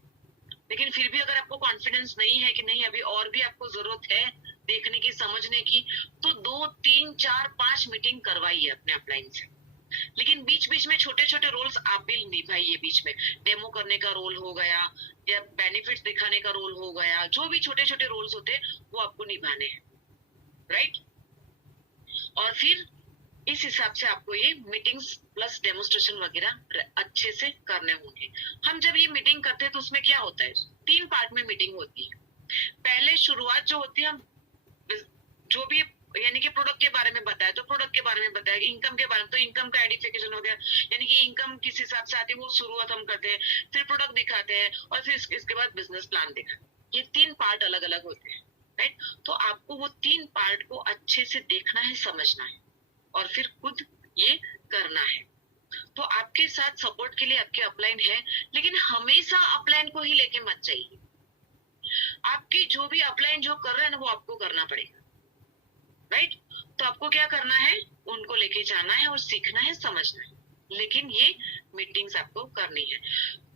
लेकिन फिर भी अगर आपको कॉन्फिडेंस नहीं है कि नहीं अभी और भी आपको जरूरत है देखने की, समझने की, तो 2, 3, 4, 5 मीटिंग करवाइए अपने अपलाइन से। लेकिन बीच बीच में छोटे छोटे रोल्स आप भी निभाइए। बीच में डेमो करने का रोल हो गया, या बेनिफिट्स दिखाने का रोल हो गया, जो भी छोटे छोटे रोल्स होते हैं वो आपको निभाने हैं, राइट। और फिर इस हिसाब से आपको ये मीटिंग्स प्लस डेमोस्ट्रेशन वगैरह अच्छे से करने होंगे। हम जब ये मीटिंग करते हैं तो उसमें क्या होता है, 3 पार्ट में मीटिंग होती है। पहले शुरुआत जो होती है, हम जो भी यानी कि प्रोडक्ट के बारे में बताया तो प्रोडक्ट के बारे में बताया, इनकम के बारे में तो इनकम का आइडेंटिफिकेशन हो गया, यानी कि इनकम किस हिसाब से आती है वो शुरुआत हम करते हैं, फिर प्रोडक्ट दिखाते हैं, और फिर इसके बाद बिजनेस प्लान दिखाते हैं। ये 3 पार्ट अलग अलग होते हैं, राइट। तो आपको वो 3 पार्ट को अच्छे से देखना है, समझना है, और फिर खुद ये करना है। तो आपके साथ सपोर्ट के लिए आपके अपलाइन है, लेकिन हमेशा अपलाइन को ही लेके मत जाइए। आपकी जो भी अपलाइन जो कर रहे हैं ना वो आपको करना पड़ेगा, राइट। तो आपको क्या करना है, उनको लेके जाना है और सीखना है, समझना है, लेकिन ये मीटिंग्स आपको करनी है।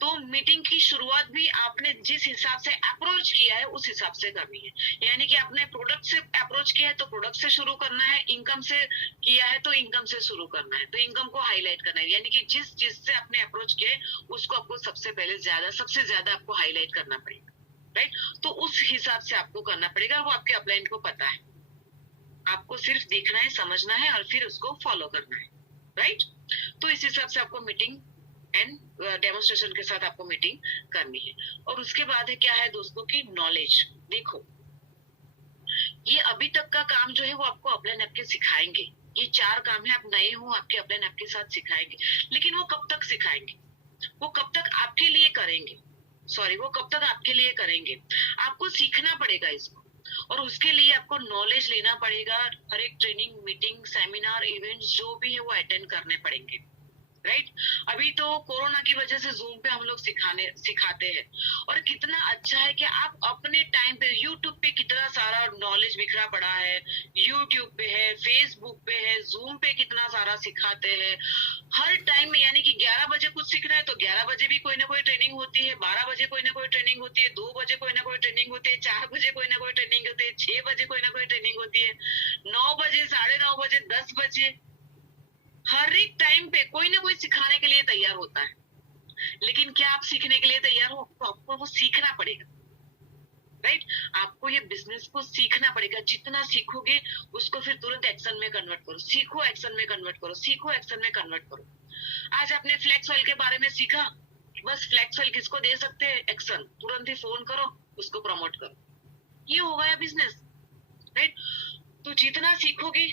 तो मीटिंग की शुरुआत भी आपने जिस हिसाब से अप्रोच किया है उस हिसाब से करनी है। यानी कि आपने प्रोडक्ट से अप्रोच किया है तो प्रोडक्ट से शुरू करना है, इनकम से किया है तो इनकम से शुरू करना है, तो इनकम को हाईलाइट करना है। यानी कि जिस चीज से आपने अप्रोच किया है उसको आपको सबसे ज्यादा आपको हाईलाइट करना पड़ेगा, राइट। तो उस हिसाब से आपको करना पड़ेगा, वो आपके अपलाइन को पता है। आपको सिर्फ देखना है, समझना है, और फिर उसको फॉलो करना है, राइट। तो इस हिसाब से आपको मीटिंग एंड डेमोस्ट्रेशन के साथ आपको मीटिंग करनी है। और उसके बाद है क्या है दोस्तों की नॉलेज। देखो, ये अभी तक का काम जो है वो आपको अपलाइन आपके सिखाएंगे। ये 4 काम है, आप नए हो, आपके अपलाइन आपके साथ सिखाएंगे, लेकिन वो कब तक सिखाएंगे, वो कब तक आपके लिए करेंगे, सॉरी, वो कब तक आपके लिए करेंगे? आपको सीखना पड़ेगा इसको, और उसके लिए आपको नॉलेज लेना पड़ेगा। हर एक ट्रेनिंग, मीटिंग, सेमिनार, इवेंट्स जो भी है वो अटेंड करने पड़ेंगे, राइट? अभी तो कोरोना की वजह से जूम पे हम लोग सिखाते हैं, और कितना अच्छा है कि आप अपने टाइम पे यूट्यूब पे कितना सारा नॉलेज बिखरा पड़ा है, यूट्यूब पे है, फेसबुक पे है, जूम पे कितना सारा सिखाते हैं हर टाइम में। यानी कि 11 बजे कुछ सीखना है तो 11 बजे भी कोई ना कोई ट्रेनिंग होती है, 12 बजे कोई ना कोई ट्रेनिंग होती है, 2 बजे कोई ना कोई ट्रेनिंग होती है, 4 बजे कोई ना कोई ट्रेनिंग होती है, 6 बजे कोई ना कोई ट्रेनिंग होती है, 9 बजे, 9:30 बजे, 10 बजे, हर एक टाइम पे कोई ना कोई सिखाने के लिए तैयार होता है। लेकिन क्या आप सीखने के लिए तैयार हो? तो आपको वो सीखना पड़ेगा, राइट? आपको ये बिजनेस को सीखना पड़ेगा। जितना सीखोगे उसको फिर तुरंत एक्शन में कन्वर्ट करो। सीखो, एक्शन में कन्वर्ट करो, सीखो, एक्शन में कन्वर्ट करो। आज आपने फ्लैक्स ऑयल के बारे में सीखा, बस फ्लैक्स ऑयल किसको दे सकते हैं? एक्शन, तुरंत ही फोन करो, उसको प्रमोट करो, ये हो गया बिजनेस, राइट? तो जितना सीखोगे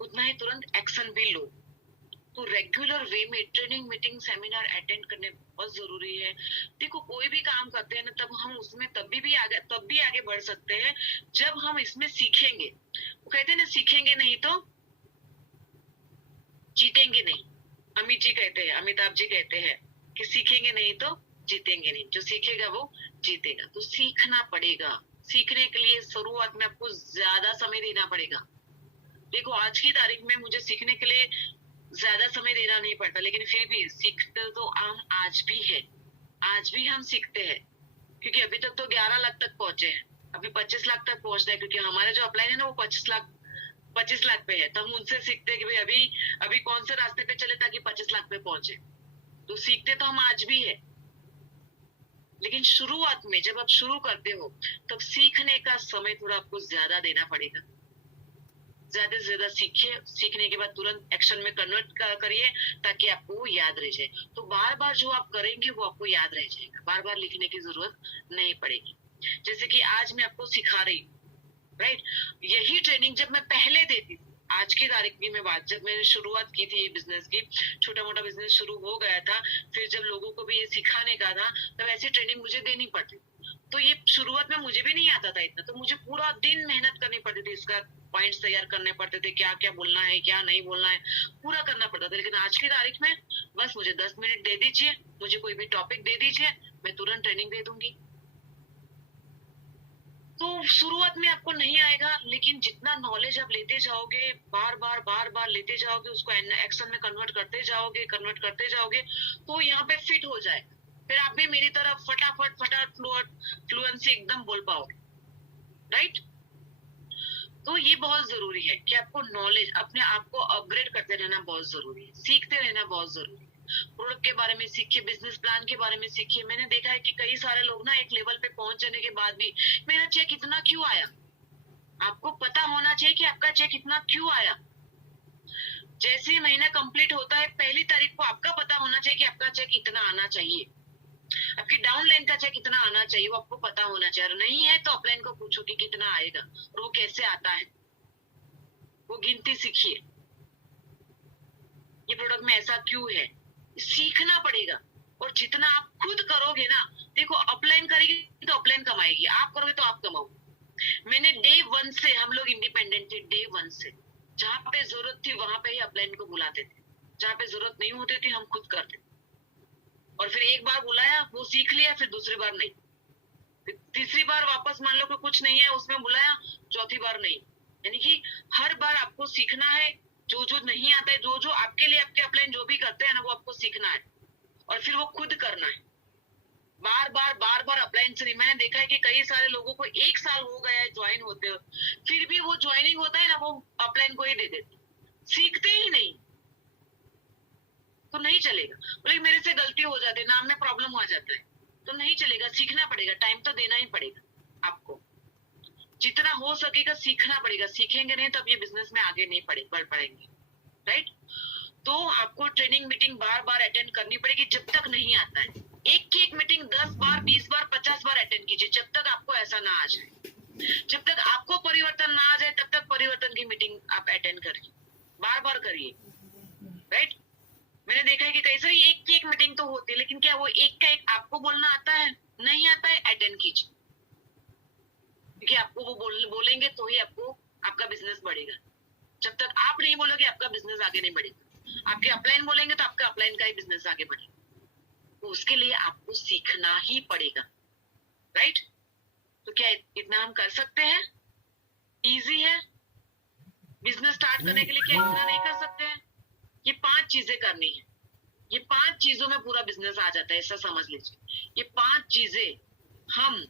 उतना ही तुरंत एक्शन भी लो। तो रेगुलर वे में ट्रेनिंग, मीटिंग, सेमिनार अटेंड करने बहुत जरूरी है। देखो, कोई भी काम करते हैं ना, तब हम उसमें तब भी आगे बढ़ सकते हैं जब हम इसमें सीखेंगे। वो कहते हैं ना, सीखेंगे नहीं तो जीतेंगे नहीं। अमित जी कहते हैं, अमिताभ जी कहते हैं कि सीखेंगे नहीं तो जीतेंगे नहीं, जो सीखेगा वो जीतेगा। तो सीखना पड़ेगा। सीखने के लिए शुरुआत में आपको ज्यादा समय देना पड़ेगा। देखो, आज की तारीख में मुझे सीखने के लिए ज्यादा समय देना नहीं पड़ता, लेकिन फिर भी सीखते तो हम आज भी है। आज भी हम सीखते हैं, क्योंकि अभी तक तो 11 लाख तक पहुंचे हैं, अभी 25 लाख तक पहुंचना है, क्योंकि हमारे जो अपलाइन है ना वो 25 लाख पे है। तो हम उनसे सीखते हैं कि भाई अभी कौन से रास्ते पे चले ताकि 25 लाख पे पहुंचे। तो सीखते तो हम आज भी है, लेकिन शुरुआत में जब आप शुरू करते हो तब सीखने का समय थोड़ा आपको ज्यादा देना पड़ेगा। ज्यादा से ज्यादा सीखिए, सीखने के बाद तुरंत एक्शन में कन्वर्ट करिए ताकि आपको वो याद रह जाए। तो बार बार जो आप करेंगे वो आपको याद रह जाएगा, बार बार लिखने की जरूरत नहीं पड़ेगी। जैसे कि आज मैं आपको सिखा रही हूँ, राइट? यही ट्रेनिंग जब मैं पहले देती थी, आज की तारीख की मैं बात, जब मैंने शुरुआत की थी ये बिजनेस की, छोटा मोटा बिजनेस शुरू हो गया था, फिर जब लोगों को भी ये सिखाने का था, तब ऐसी ट्रेनिंग मुझे देनी पड़ती। तो ये शुरुआत में मुझे भी नहीं आता था इतना, तो मुझे पूरा दिन मेहनत करनी पड़ती थी, इसका पॉइंट्स तैयार करने पड़ते थे, क्या क्या बोलना है, क्या नहीं बोलना है, पूरा करना पड़ता था। लेकिन आज की तारीख में बस मुझे 10 मिनट दे दीजिए, मुझे कोई भी टॉपिक दे दीजिए, मैं तुरंत ट्रेनिंग दे दूंगी। तो शुरुआत में आपको नहीं आएगा, लेकिन जितना नॉलेज आप लेते जाओगे, बार बार लेते जाओगे, उसको एक्शन में कन्वर्ट करते जाओगे, तो यहाँ पे फिट हो जाएगा। फिर आप भी मेरी तरह फटाफट फ्लुएंसी एकदम बोल पाओगे, राइट? तो ये बहुत जरूरी है कि आपको नॉलेज, अपने आप को अपग्रेड करते रहना बहुत जरूरी है, सीखते रहना बहुत जरूरी है। प्रोडक्ट के बारे में सीखिए, बिजनेस प्लान के बारे में सीखिए। मैंने देखा है कि कई सारे लोग ना एक लेवल पे पहुंच जाने के बाद भी, मेरा चेक इतना क्यों आया? आपको पता होना चाहिए कि आपका चेक इतना क्यों आया। जैसे ही महीना कंप्लीट होता है, पहली तारीख को आपका पता होना चाहिए कि आपका चेक इतना आना चाहिए, आपकी डाउनलाइन का चेक कितना आना चाहिए, वो आपको पता होना चाहिए। और नहीं है तो अपलाइन को पूछो कि कितना आएगा और वो कैसे आता है, वो गिनती सीखिए। ये प्रोडक्ट में ऐसा क्यों है, सीखना पड़ेगा। और जितना आप खुद करोगे ना, देखो, अपलाइन करेगी तो अपलाइन कमाएगी, आप करोगे तो आप कमाओगे। मैंने डे 1 से, हम लोग इंडिपेंडेंट थे डे 1 से, जहां पे जरूरत थी वहां पे ही अपलाइन को बुलाते थे, जहां पे जरूरत नहीं होती थी हम खुद करते। और फिर एक बार बुलाया, वो सीख लिया, फिर दूसरी बार नहीं, फिर तीसरी बार वापस मान लो कि कुछ नहीं है उसमें बुलाया, चौथी बार नहीं। यानी कि हर बार आपको सीखना है। जो जो नहीं आता है, जो जो आपके लिए आपके अपलाइन जो भी करते हैं ना, वो आपको सीखना है और फिर वो खुद करना है। बार बार अपलाइन से नहीं। मैंने देखा है कि कई सारे लोगों को 1 साल हो गया है ज्वाइन होते हो, फिर भी वो ज्वाइनिंग होता है ना, वो अपलाइन को ही दे देते, सीखते ही नहीं। तो नहीं चलेगा। बोले मेरे से गलती हो जाती है, नाम में प्रॉब्लम आ जाता है, तो नहीं चलेगा। सीखना पड़ेगा, टाइम तो देना ही पड़ेगा आपको, जितना हो सकेगा सीखना पड़ेगा। सीखेंगे नहीं तो अब ये बिजनेस में आगे नहीं बढ़ पाएंगे, राइट? तो आपको ट्रेनिंग मीटिंग बार अटेंड करनी पड़ेगी जब तक नहीं आता है। एक की एक मीटिंग 10 बार, 20 बार, 50 बार अटेंड कीजिए, जब तक आपको ऐसा ना आ जाए। जब तक आपको परिवर्तन ना आ जाए तब तक परिवर्तन की मीटिंग आप अटेंड करिए, बार करिए, राइट? मैंने देखा है कि कई सारी एक की एक मीटिंग तो होती है, लेकिन क्या वो एक का एक आपको बोलना आता है? नहीं आता है अटेंड कीजिए, क्योंकि आपको वो बोलेंगे तो ही आपको आपका बिजनेस बढ़ेगा। जब तक आप नहीं बोलोगे आपका बिजनेस आगे नहीं बढ़ेगा। आपके अपलाइन बोलेंगे तो आपका अपलाइन का ही बिजनेस आगे बढ़ेगा। तो उसके लिए आपको सीखना ही पड़ेगा, राइट? तो क्या इतना हम कर सकते हैं? इजी है बिजनेस स्टार्ट करने के लिए, क्या इतना नहीं कर सकते हैं? ये 5 चीजें करनी है, ये 5 चीजों में पूरा बिजनेस आ जाता है, ऐसा समझ लीजिए। ये 5 चीजें हम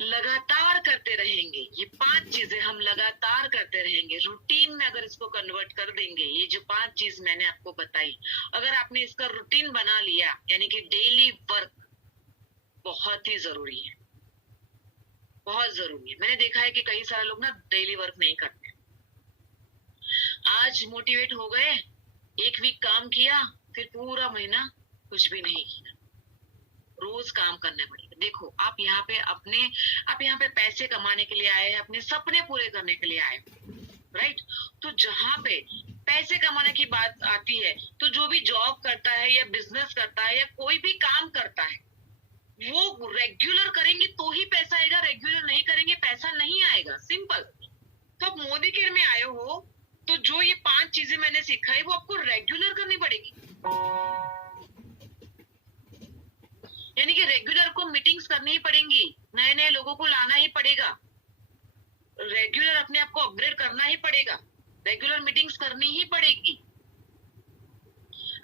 लगातार करते रहेंगे, ये 5 चीजें हम लगातार करते रहेंगे, रूटीन में अगर इसको कन्वर्ट कर देंगे, ये जो 5 चीज मैंने आपको बताई, अगर आपने इसका रूटीन बना लिया, यानी कि डेली वर्क बहुत ही जरूरी है, बहुत जरूरी है। मैंने देखा है कि कई सारे लोग ना डेली वर्क नहीं करते। आज मोटिवेट हो गए, 1 वीक काम किया, फिर पूरा महीना कुछ भी नहीं किया। रोज काम करना पड़ेगा। देखो आप यहाँ पे पैसे कमाने के लिए आए हैं, अपने सपने पूरे करने के लिए आए, राइट? तो जहाँ पे पैसे कमाने की बात आती है, तो जो भी जॉब करता है या बिजनेस करता है या कोई भी काम करता है, वो रेगुलर करेंगे तो ही पैसा आएगा, रेगुलर नहीं करेंगे पैसा नहीं आएगा, सिंपल। तो आप मोदी केयर में आए हो, तो जो ये 5 चीजें मैंने सिखाई वो आपको रेगुलर करनी पड़ेगी। यानी कि रेगुलर को मीटिंग्स करनी ही पड़ेंगी, नए नए लोगों को लाना ही पड़ेगा, रेगुलर अपने आप को अपग्रेड करना ही पड़ेगा, रेगुलर मीटिंग्स करनी ही पड़ेगी।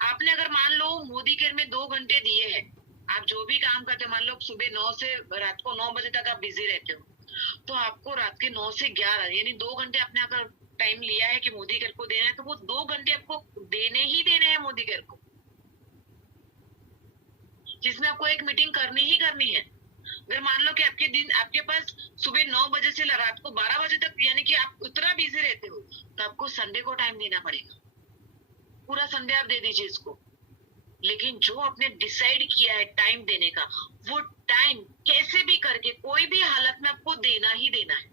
आपने अगर मान लो मोदी केयर में 2 घंटे दिए हैं, आप जो भी काम करते हो, मान लो सुबह 9 से रात को 9 बजे तक आप बिजी रहते हो, तो आपको रात के 9 से 11 यानी 2 घंटे आपने अगर टाइम लिया है कि मोदी केयर को देना है, तो वो 2 घंटे आपको देने ही देने हैं मोदी केयर को, जिसमें आपको एक मीटिंग करनी ही करनी है। अगर मान लो कि आपके पास सुबह 9 बजे से रात को 12 बजे तक, यानी कि आप उतना बिजी रहते हो, तो आपको संडे को टाइम देना पड़ेगा, पूरा संडे आप दे दीजिए इसको। लेकिन जो आपने डिसाइड किया है टाइम देने का, वो टाइम कैसे भी करके कोई भी हालत में आपको देना ही देना है।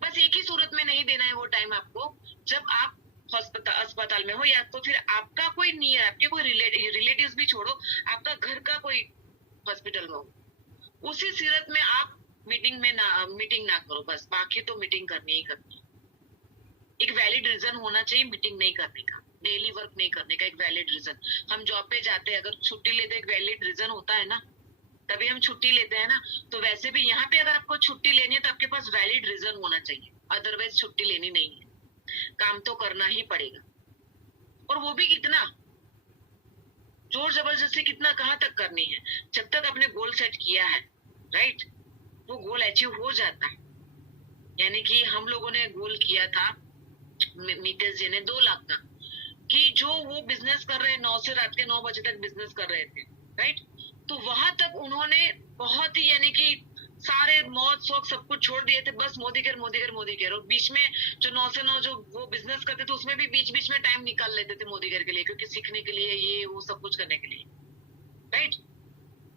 बस एक ही सूरत में नहीं देना है वो टाइम आपको, जब आप अस्पताल में हो, या तो फिर आपका कोई नियर, आपके कोई रिलेटिव्स भी छोड़ो, आपका घर का कोई हॉस्पिटल में हो, उसी सीरत में आप मीटिंग ना करो, बस। बाकी तो मीटिंग करनी ही करनी। एक वैलिड रीजन होना चाहिए मीटिंग नहीं करने का, डेली वर्क नहीं करने का, एक वैलिड रीजन। हम जॉब पे जाते हैं, अगर छुट्टी लेते एक वैलिड रीजन होता है ना, तभी हम छुट्टी लेते हैं ना। तो वैसे भी यहाँ पे अगर आपको छुट्टी लेनी है तो आपके पास वैलिड रीजन होना चाहिए, अदरवाइज छुट्टी लेनी नहीं है, काम तो करना ही पड़ेगा। और वो भी कितना जोर जबरदस्ती, कितना कहाँ तक करनी है, जब तक आपने गोल सेट किया है, राइट, वो गोल अचीव हो जाता है। यानी कि हम लोगों ने गोल किया था, मीटर्स जी ने 2 लाख का, कि जो वो बिजनेस कर रहे हैं, 9 से रात के 9 बजे तक बिजनेस कर रहे थे, राइट? तो वहां तक उन्होंने बहुत ही, यानी कि सारे मौज शौक सब कुछ छोड़ दिए थे, बस Modi care Modi care Modi care. और बीच में जो 9 से 9 जो वो बिजनेस करते थे, उसमें भी बीच बीच में टाइम निकाल लेते थे मोदी केयर के लिए, क्योंकि सीखने के लिए, ये वो सब कुछ करने के लिए, राइट?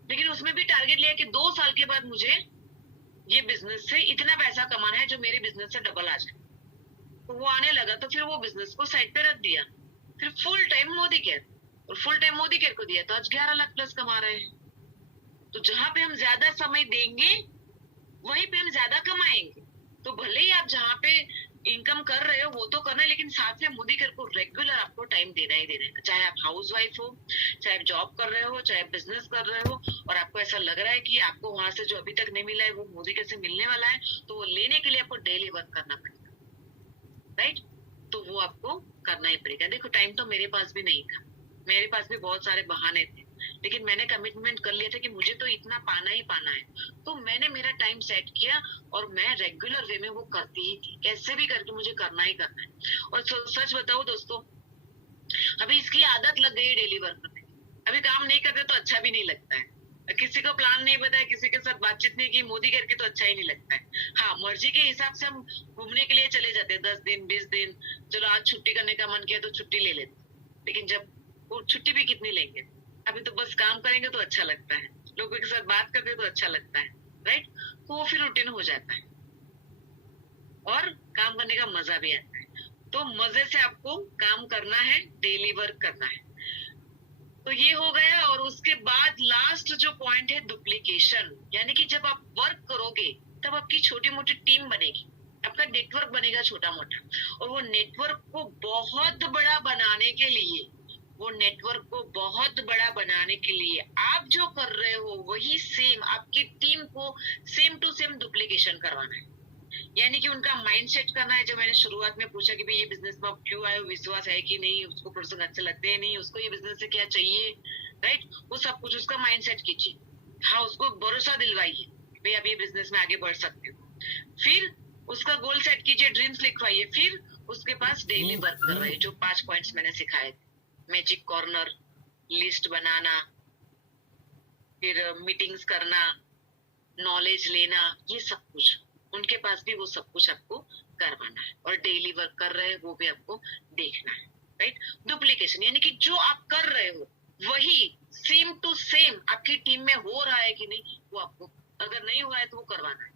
लेकिन उसमें भी टारगेट लिया कि 2 साल के बाद मुझे ये बिजनेस से इतना पैसा कमाना है जो मेरे बिजनेस से डबल आ जाए। तो वो आने लगा, तो फिर वो बिजनेस को साइड पे रख दिया, फिर फुल टाइम मोदी केयर, और फुल टाइम मोदी केयर को दिया, तो आज 11 लाख प्लस कमा रहे हैं। तो जहां पे हम ज्यादा समय देंगे वहीं पे हम ज्यादा कमाएंगे। तो भले ही आप जहाँ पे इनकम कर रहे हो वो तो करना है, लेकिन साथ में मोदी केयर को रेगुलर आपको टाइम देना ही देना है। चाहे आप हाउस वाइफ हो, चाहे आप जॉब कर रहे हो, चाहे आप बिजनेस कर रहे हो, और आपको ऐसा लग रहा है कि आपको वहां से जो अभी तक नहीं मिला है वो मोदी केयर से मिलने वाला है, तो वो लेने के लिए आपको डेली वर्क करना पड़ेगा, राइट? तो वो आपको करना ही पड़ेगा। देखो टाइम तो मेरे पास भी नहीं था, मेरे पास भी बहुत सारे बहाने थे, लेकिन मैंने कमिटमेंट कर लिया था कि मुझे तो इतना पाना ही पाना है। तो मैंने मेरा टाइम सेट किया और मैं रेगुलर वे में वो करती ही थी, कैसे भी करके मुझे करना ही करना है। और सच बताओ दोस्तों, अभी इसकी आदत लग गई है डेली वर्क करने की। अभी काम नहीं करते तो अच्छा भी नहीं लगता है, किसी को प्लान नहीं पता है, किसी के साथ बातचीत नहीं की, मोदी करके तो अच्छा ही नहीं लगता है। हाँ, मर्जी के हिसाब से हम घूमने के लिए चले जाते हैं, 10 दिन 20 दिन, चलो आज छुट्टी करने का मन किया तो छुट्टी ले लेते, लेकिन जब वो छुट्टी भी कितनी लेंगे, अभी तो बस काम करेंगे तो अच्छा लगता है, लोगों के साथ बात करते तो अच्छा लगता है, राइट? तो वो फिर रूटीन हो जाता है और काम करने का मजा भी आता है। तो मजे से आपको काम करना है, डेली वर्क करना है। तो ये हो गया। और उसके बाद लास्ट जो पॉइंट है डुप्लीकेशन, यानी कि जब आप वर्क करोगे तब आपकी छोटी मोटी टीम बनेगी, आपका नेटवर्क बनेगा छोटा मोटा, और वो नेटवर्क को बहुत बड़ा बनाने के लिए, वो नेटवर्क को बहुत बड़ा बनाने के लिए आप जो कर रहे हो वही सेम आपकी टीम को सेम टू सेम डुप्लीकेशन करवाना है। यानी कि उनका माइंड सेट करना है। जो मैंने शुरुआत में पूछा कि भाई ये बिजनेस में आप क्यों आए हो, विश्वास है कि नहीं, उसको पर्सन अच्छे लगते हैं नहीं, उसको ये बिजनेस से क्या चाहिए, राइट, वो सब कुछ उसका माइंड सेट कीजिए। हाँ, उसको भरोसा दिलवाइए भाई आप ये बिजनेस में आगे बढ़ सकते हो। फिर उसका गोल सेट कीजिए, ड्रीम्स लिखवाइए। फिर उसके पास डेली वर्क करवाइए, जो 5 पॉइंट्स मैंने सिखाए थे, मैजिक कॉर्नर, लिस्ट बनाना, फिर मीटिंग्स करना, नॉलेज लेना, ये सब कुछ उनके पास भी वो सब कुछ आपको करवाना है। और डेली वर्क कर रहे हैं वो भी आपको देखना है, राइट। डुप्लीकेशन यानी कि जो आप कर रहे हो वही सेम टू सेम आपकी टीम में हो रहा है कि नहीं, वो आपको, अगर नहीं हुआ है तो वो करवाना है।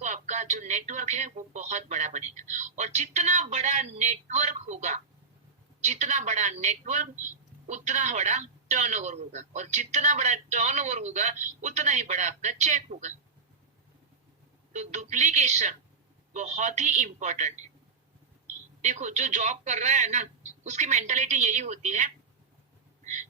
तो आपका जो नेटवर्क है वो बहुत बड़ा बनेगा। और जितना बड़ा नेटवर्क होगा, जितना बड़ा नेटवर्क उतना बड़ा टर्नओवर होगा, और जितना बड़ा टर्नओवर होगा उतना ही बड़ा आपका चेक होगा। तो डुप्लीकेशन बहुत ही इंपॉर्टेंट है। देखो, जो जॉब कर रहा है ना, उसकी मेंटालिटी यही होती है,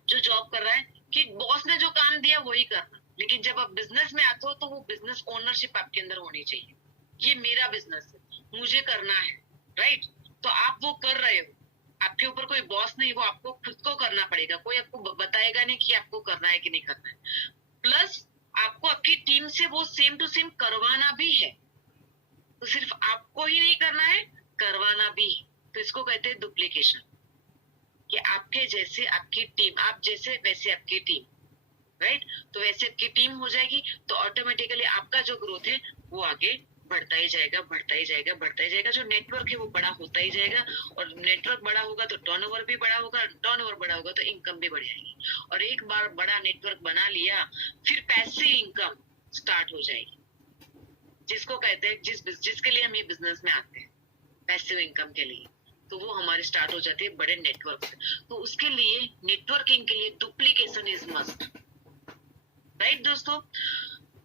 जो जॉब कर रहा है, कि बॉस ने जो काम दिया वही करना। लेकिन जब आप बिजनेस में आते हो तो वो बिजनेस ओनरशिप आपके अंदर होनी चाहिए। ये मेरा बिजनेस है, मुझे करना है, राइट। तो आप वो कर रहे हो, आपके ऊपर कोई बॉस नहीं, वो आपको खुद को करना पड़ेगा। कोई आपको बताएगा नहीं कि आपको करना है कि नहीं करना है। प्लस आपको आपकी टीम से वो सेम टू सेम करवाना भी है। तो सिर्फ आपको ही नहीं करना है, करवाना भी। तो इसको कहते हैं डुप्लीकेशन, कि आपके जैसे आपकी टीम, आप जैसे वैसे आपकी टीम, राइट। तो वैसे आपकी टीम हो जाएगी तो ऑटोमेटिकली आपका जो ग्रोथ है वो आगे बढ़ता ही जाएगा, बढ़ता ही जाएगा, बढ़ता ही जाएगा। जो नेटवर्क है वो बड़ा होता ही जाएगा, और नेटवर्क बड़ा होगा तो टर्नओवर भी बड़ा होगा, टर्नओवर बड़ा होगा तो इनकम भी बढ़ जाएगी। और एक बार बड़ा नेटवर्क बना लिया, फिर पैसिव इनकम स्टार्ट हो जाएगी, जिसको कहते हैं, जिसके लिए हम ये बिजनेस में आते हैं, पैसिव इनकम के लिए। तो वो हमारे स्टार्ट हो जाती है बड़े नेटवर्क से। तो उसके लिए, नेटवर्किंग के लिए डुप्लीकेशन इज मस्ट, राइट दोस्तों।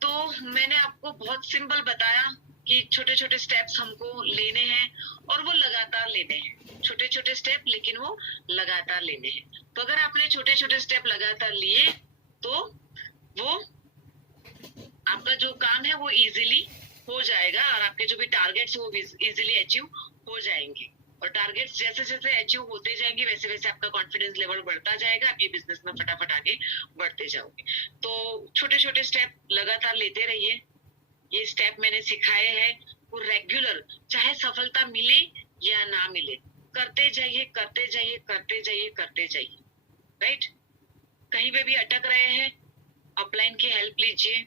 तो मैंने आपको बहुत सिंपल बताया कि छोटे छोटे स्टेप्स हमको लेने हैं, और वो लगातार लेने हैं। छोटे छोटे स्टेप, लेकिन वो लगातार लेने हैं। तो अगर आपने छोटे छोटे स्टेप लगातार लिए तो वो आपका जो काम है वो इजीली हो जाएगा, और आपके जो भी टारगेट्स वो इजीली अचीव हो जाएंगे। और टारगेट्स जैसे जैसे अचीव होते जाएंगे वैसे वैसे आपका कॉन्फिडेंस लेवल बढ़ता जाएगा, आप ये बिजनेस में फटाफट आगे बढ़ते जाओगे। तो छोटे छोटे स्टेप लगातार लेते रहिए। ये स्टेप मैंने सिखाए हैं, वो रेगुलर, चाहे सफलता मिले या ना मिले, करते जाइए, करते जाइए, करते जाइए, करते जाइए, राइट। कहीं पे भी अटक रहे हैं, अपलाइन की हेल्प लीजिए।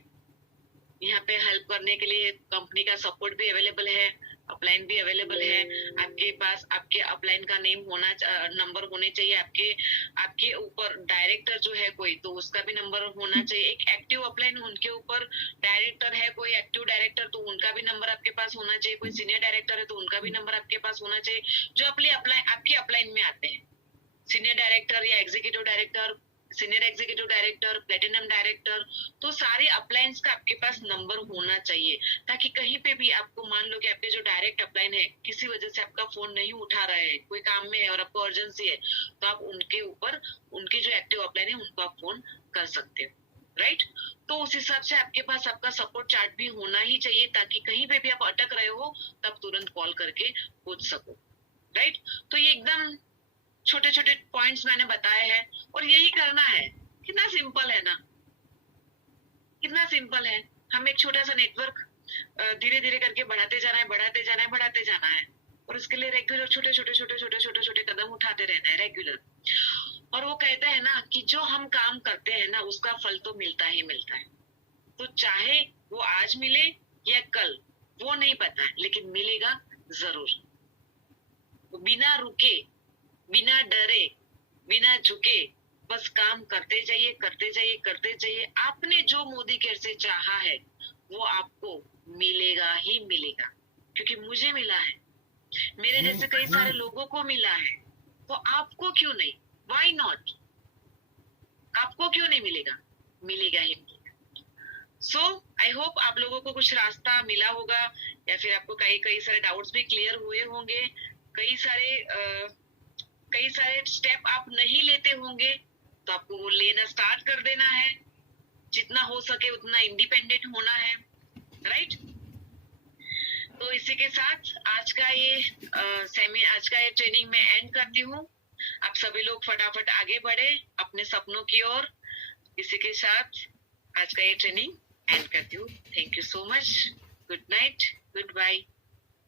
यहाँ पे हेल्प करने के लिए कंपनी का सपोर्ट भी अवेलेबल है, अपलाइन भी अवेलेबल है। आपके पास आपके अपलाइन का नेम होना, नंबर होने चाहिए। आपके ऊपर डायरेक्टर जो है कोई, तो उसका भी नंबर होना चाहिए। एक एक्टिव अपलाइन, उनके ऊपर डायरेक्टर है कोई, एक्टिव डायरेक्टर, तो उनका भी नंबर आपके पास होना चाहिए। कोई सीनियर डायरेक्टर है तो उनका भी नंबर आपके पास होना चाहिए, जो आपके अपलाइन में आते हैं। सीनियर डायरेक्टर या executive director, senior executive director, platinum director, तो सारे अपलाइंस का आपके पास नंबर होना चाहिए, ताकि कहीं पे भी आपको, मान लो कि आपके जो डायरेक्ट अपलाइन है किसी वजह से आपका फोन नहीं उठा रहे हैं, कोई काम में है और आपको अर्जेंसी है, तो आप उनके ऊपर, उनके जो एक्टिव अपलाइन है उनको आप फोन कर सकते हो, राइट। तो उस हिसाब से आपके पास आपका सपोर्ट चार्ट भी होना ही चाहिए, ताकि कहीं पे भी आप अटक रहे हो तब तुरंत कॉल करके पूछ सको, राइट। तो ये एकदम छोटे छोटे पॉइंट्स मैंने बताए हैं, और यही करना है। कितना सिंपल है ना, कितना सिंपल है। हम एक छोटा सा नेटवर्क धीरे धीरे करके बढ़ाते जाना है, बढ़ाते जाना है, बढ़ाते जाना है, और उसके लिए रेगुलर छोटे छोटे छोटे छोटे छोटे छोटे कदम उठाते रहना है, रेगुलर। और वो कहते हैं ना कि जो हम काम करते हैं ना उसका फल तो मिलता ही मिलता है। तो चाहे वो आज मिले या कल, वो नहीं पता है, लेकिन मिलेगा जरूर। तो बिना रुके, बिना डरे, बिना झुके, बस काम करते जाइए, करते जाइए, करते जाइए। आपने जो मोदी केयर से चाहा है वो आपको मिलेगा ही मिलेगा, क्योंकि मुझे मिला है, मेरे जैसे कई सारे लोगों को मिला है। तो आपको क्यों नहीं, व्हाई नॉट, आपको क्यों नहीं मिलेगा? मिलेगा ही। सो आई होप आप लोगों को कुछ रास्ता मिला होगा, या फिर आपको कई कई सारे डाउट्स भी क्लियर हुए होंगे। कई सारे स्टेप आप नहीं लेते होंगे, तो आपको वो लेना स्टार्ट कर देना है। जितना हो सके उतना इंडिपेंडेंट होना है, राइट? तो इसी के साथ आज का ये ट्रेनिंग में एंड करती हूँ। आप सभी लोग फटाफट आगे बढ़े अपने सपनों की ओर। इसी के साथ आज का ये ट्रेनिंग एंड करती हूँ। Thank you so much. Good night, good bye.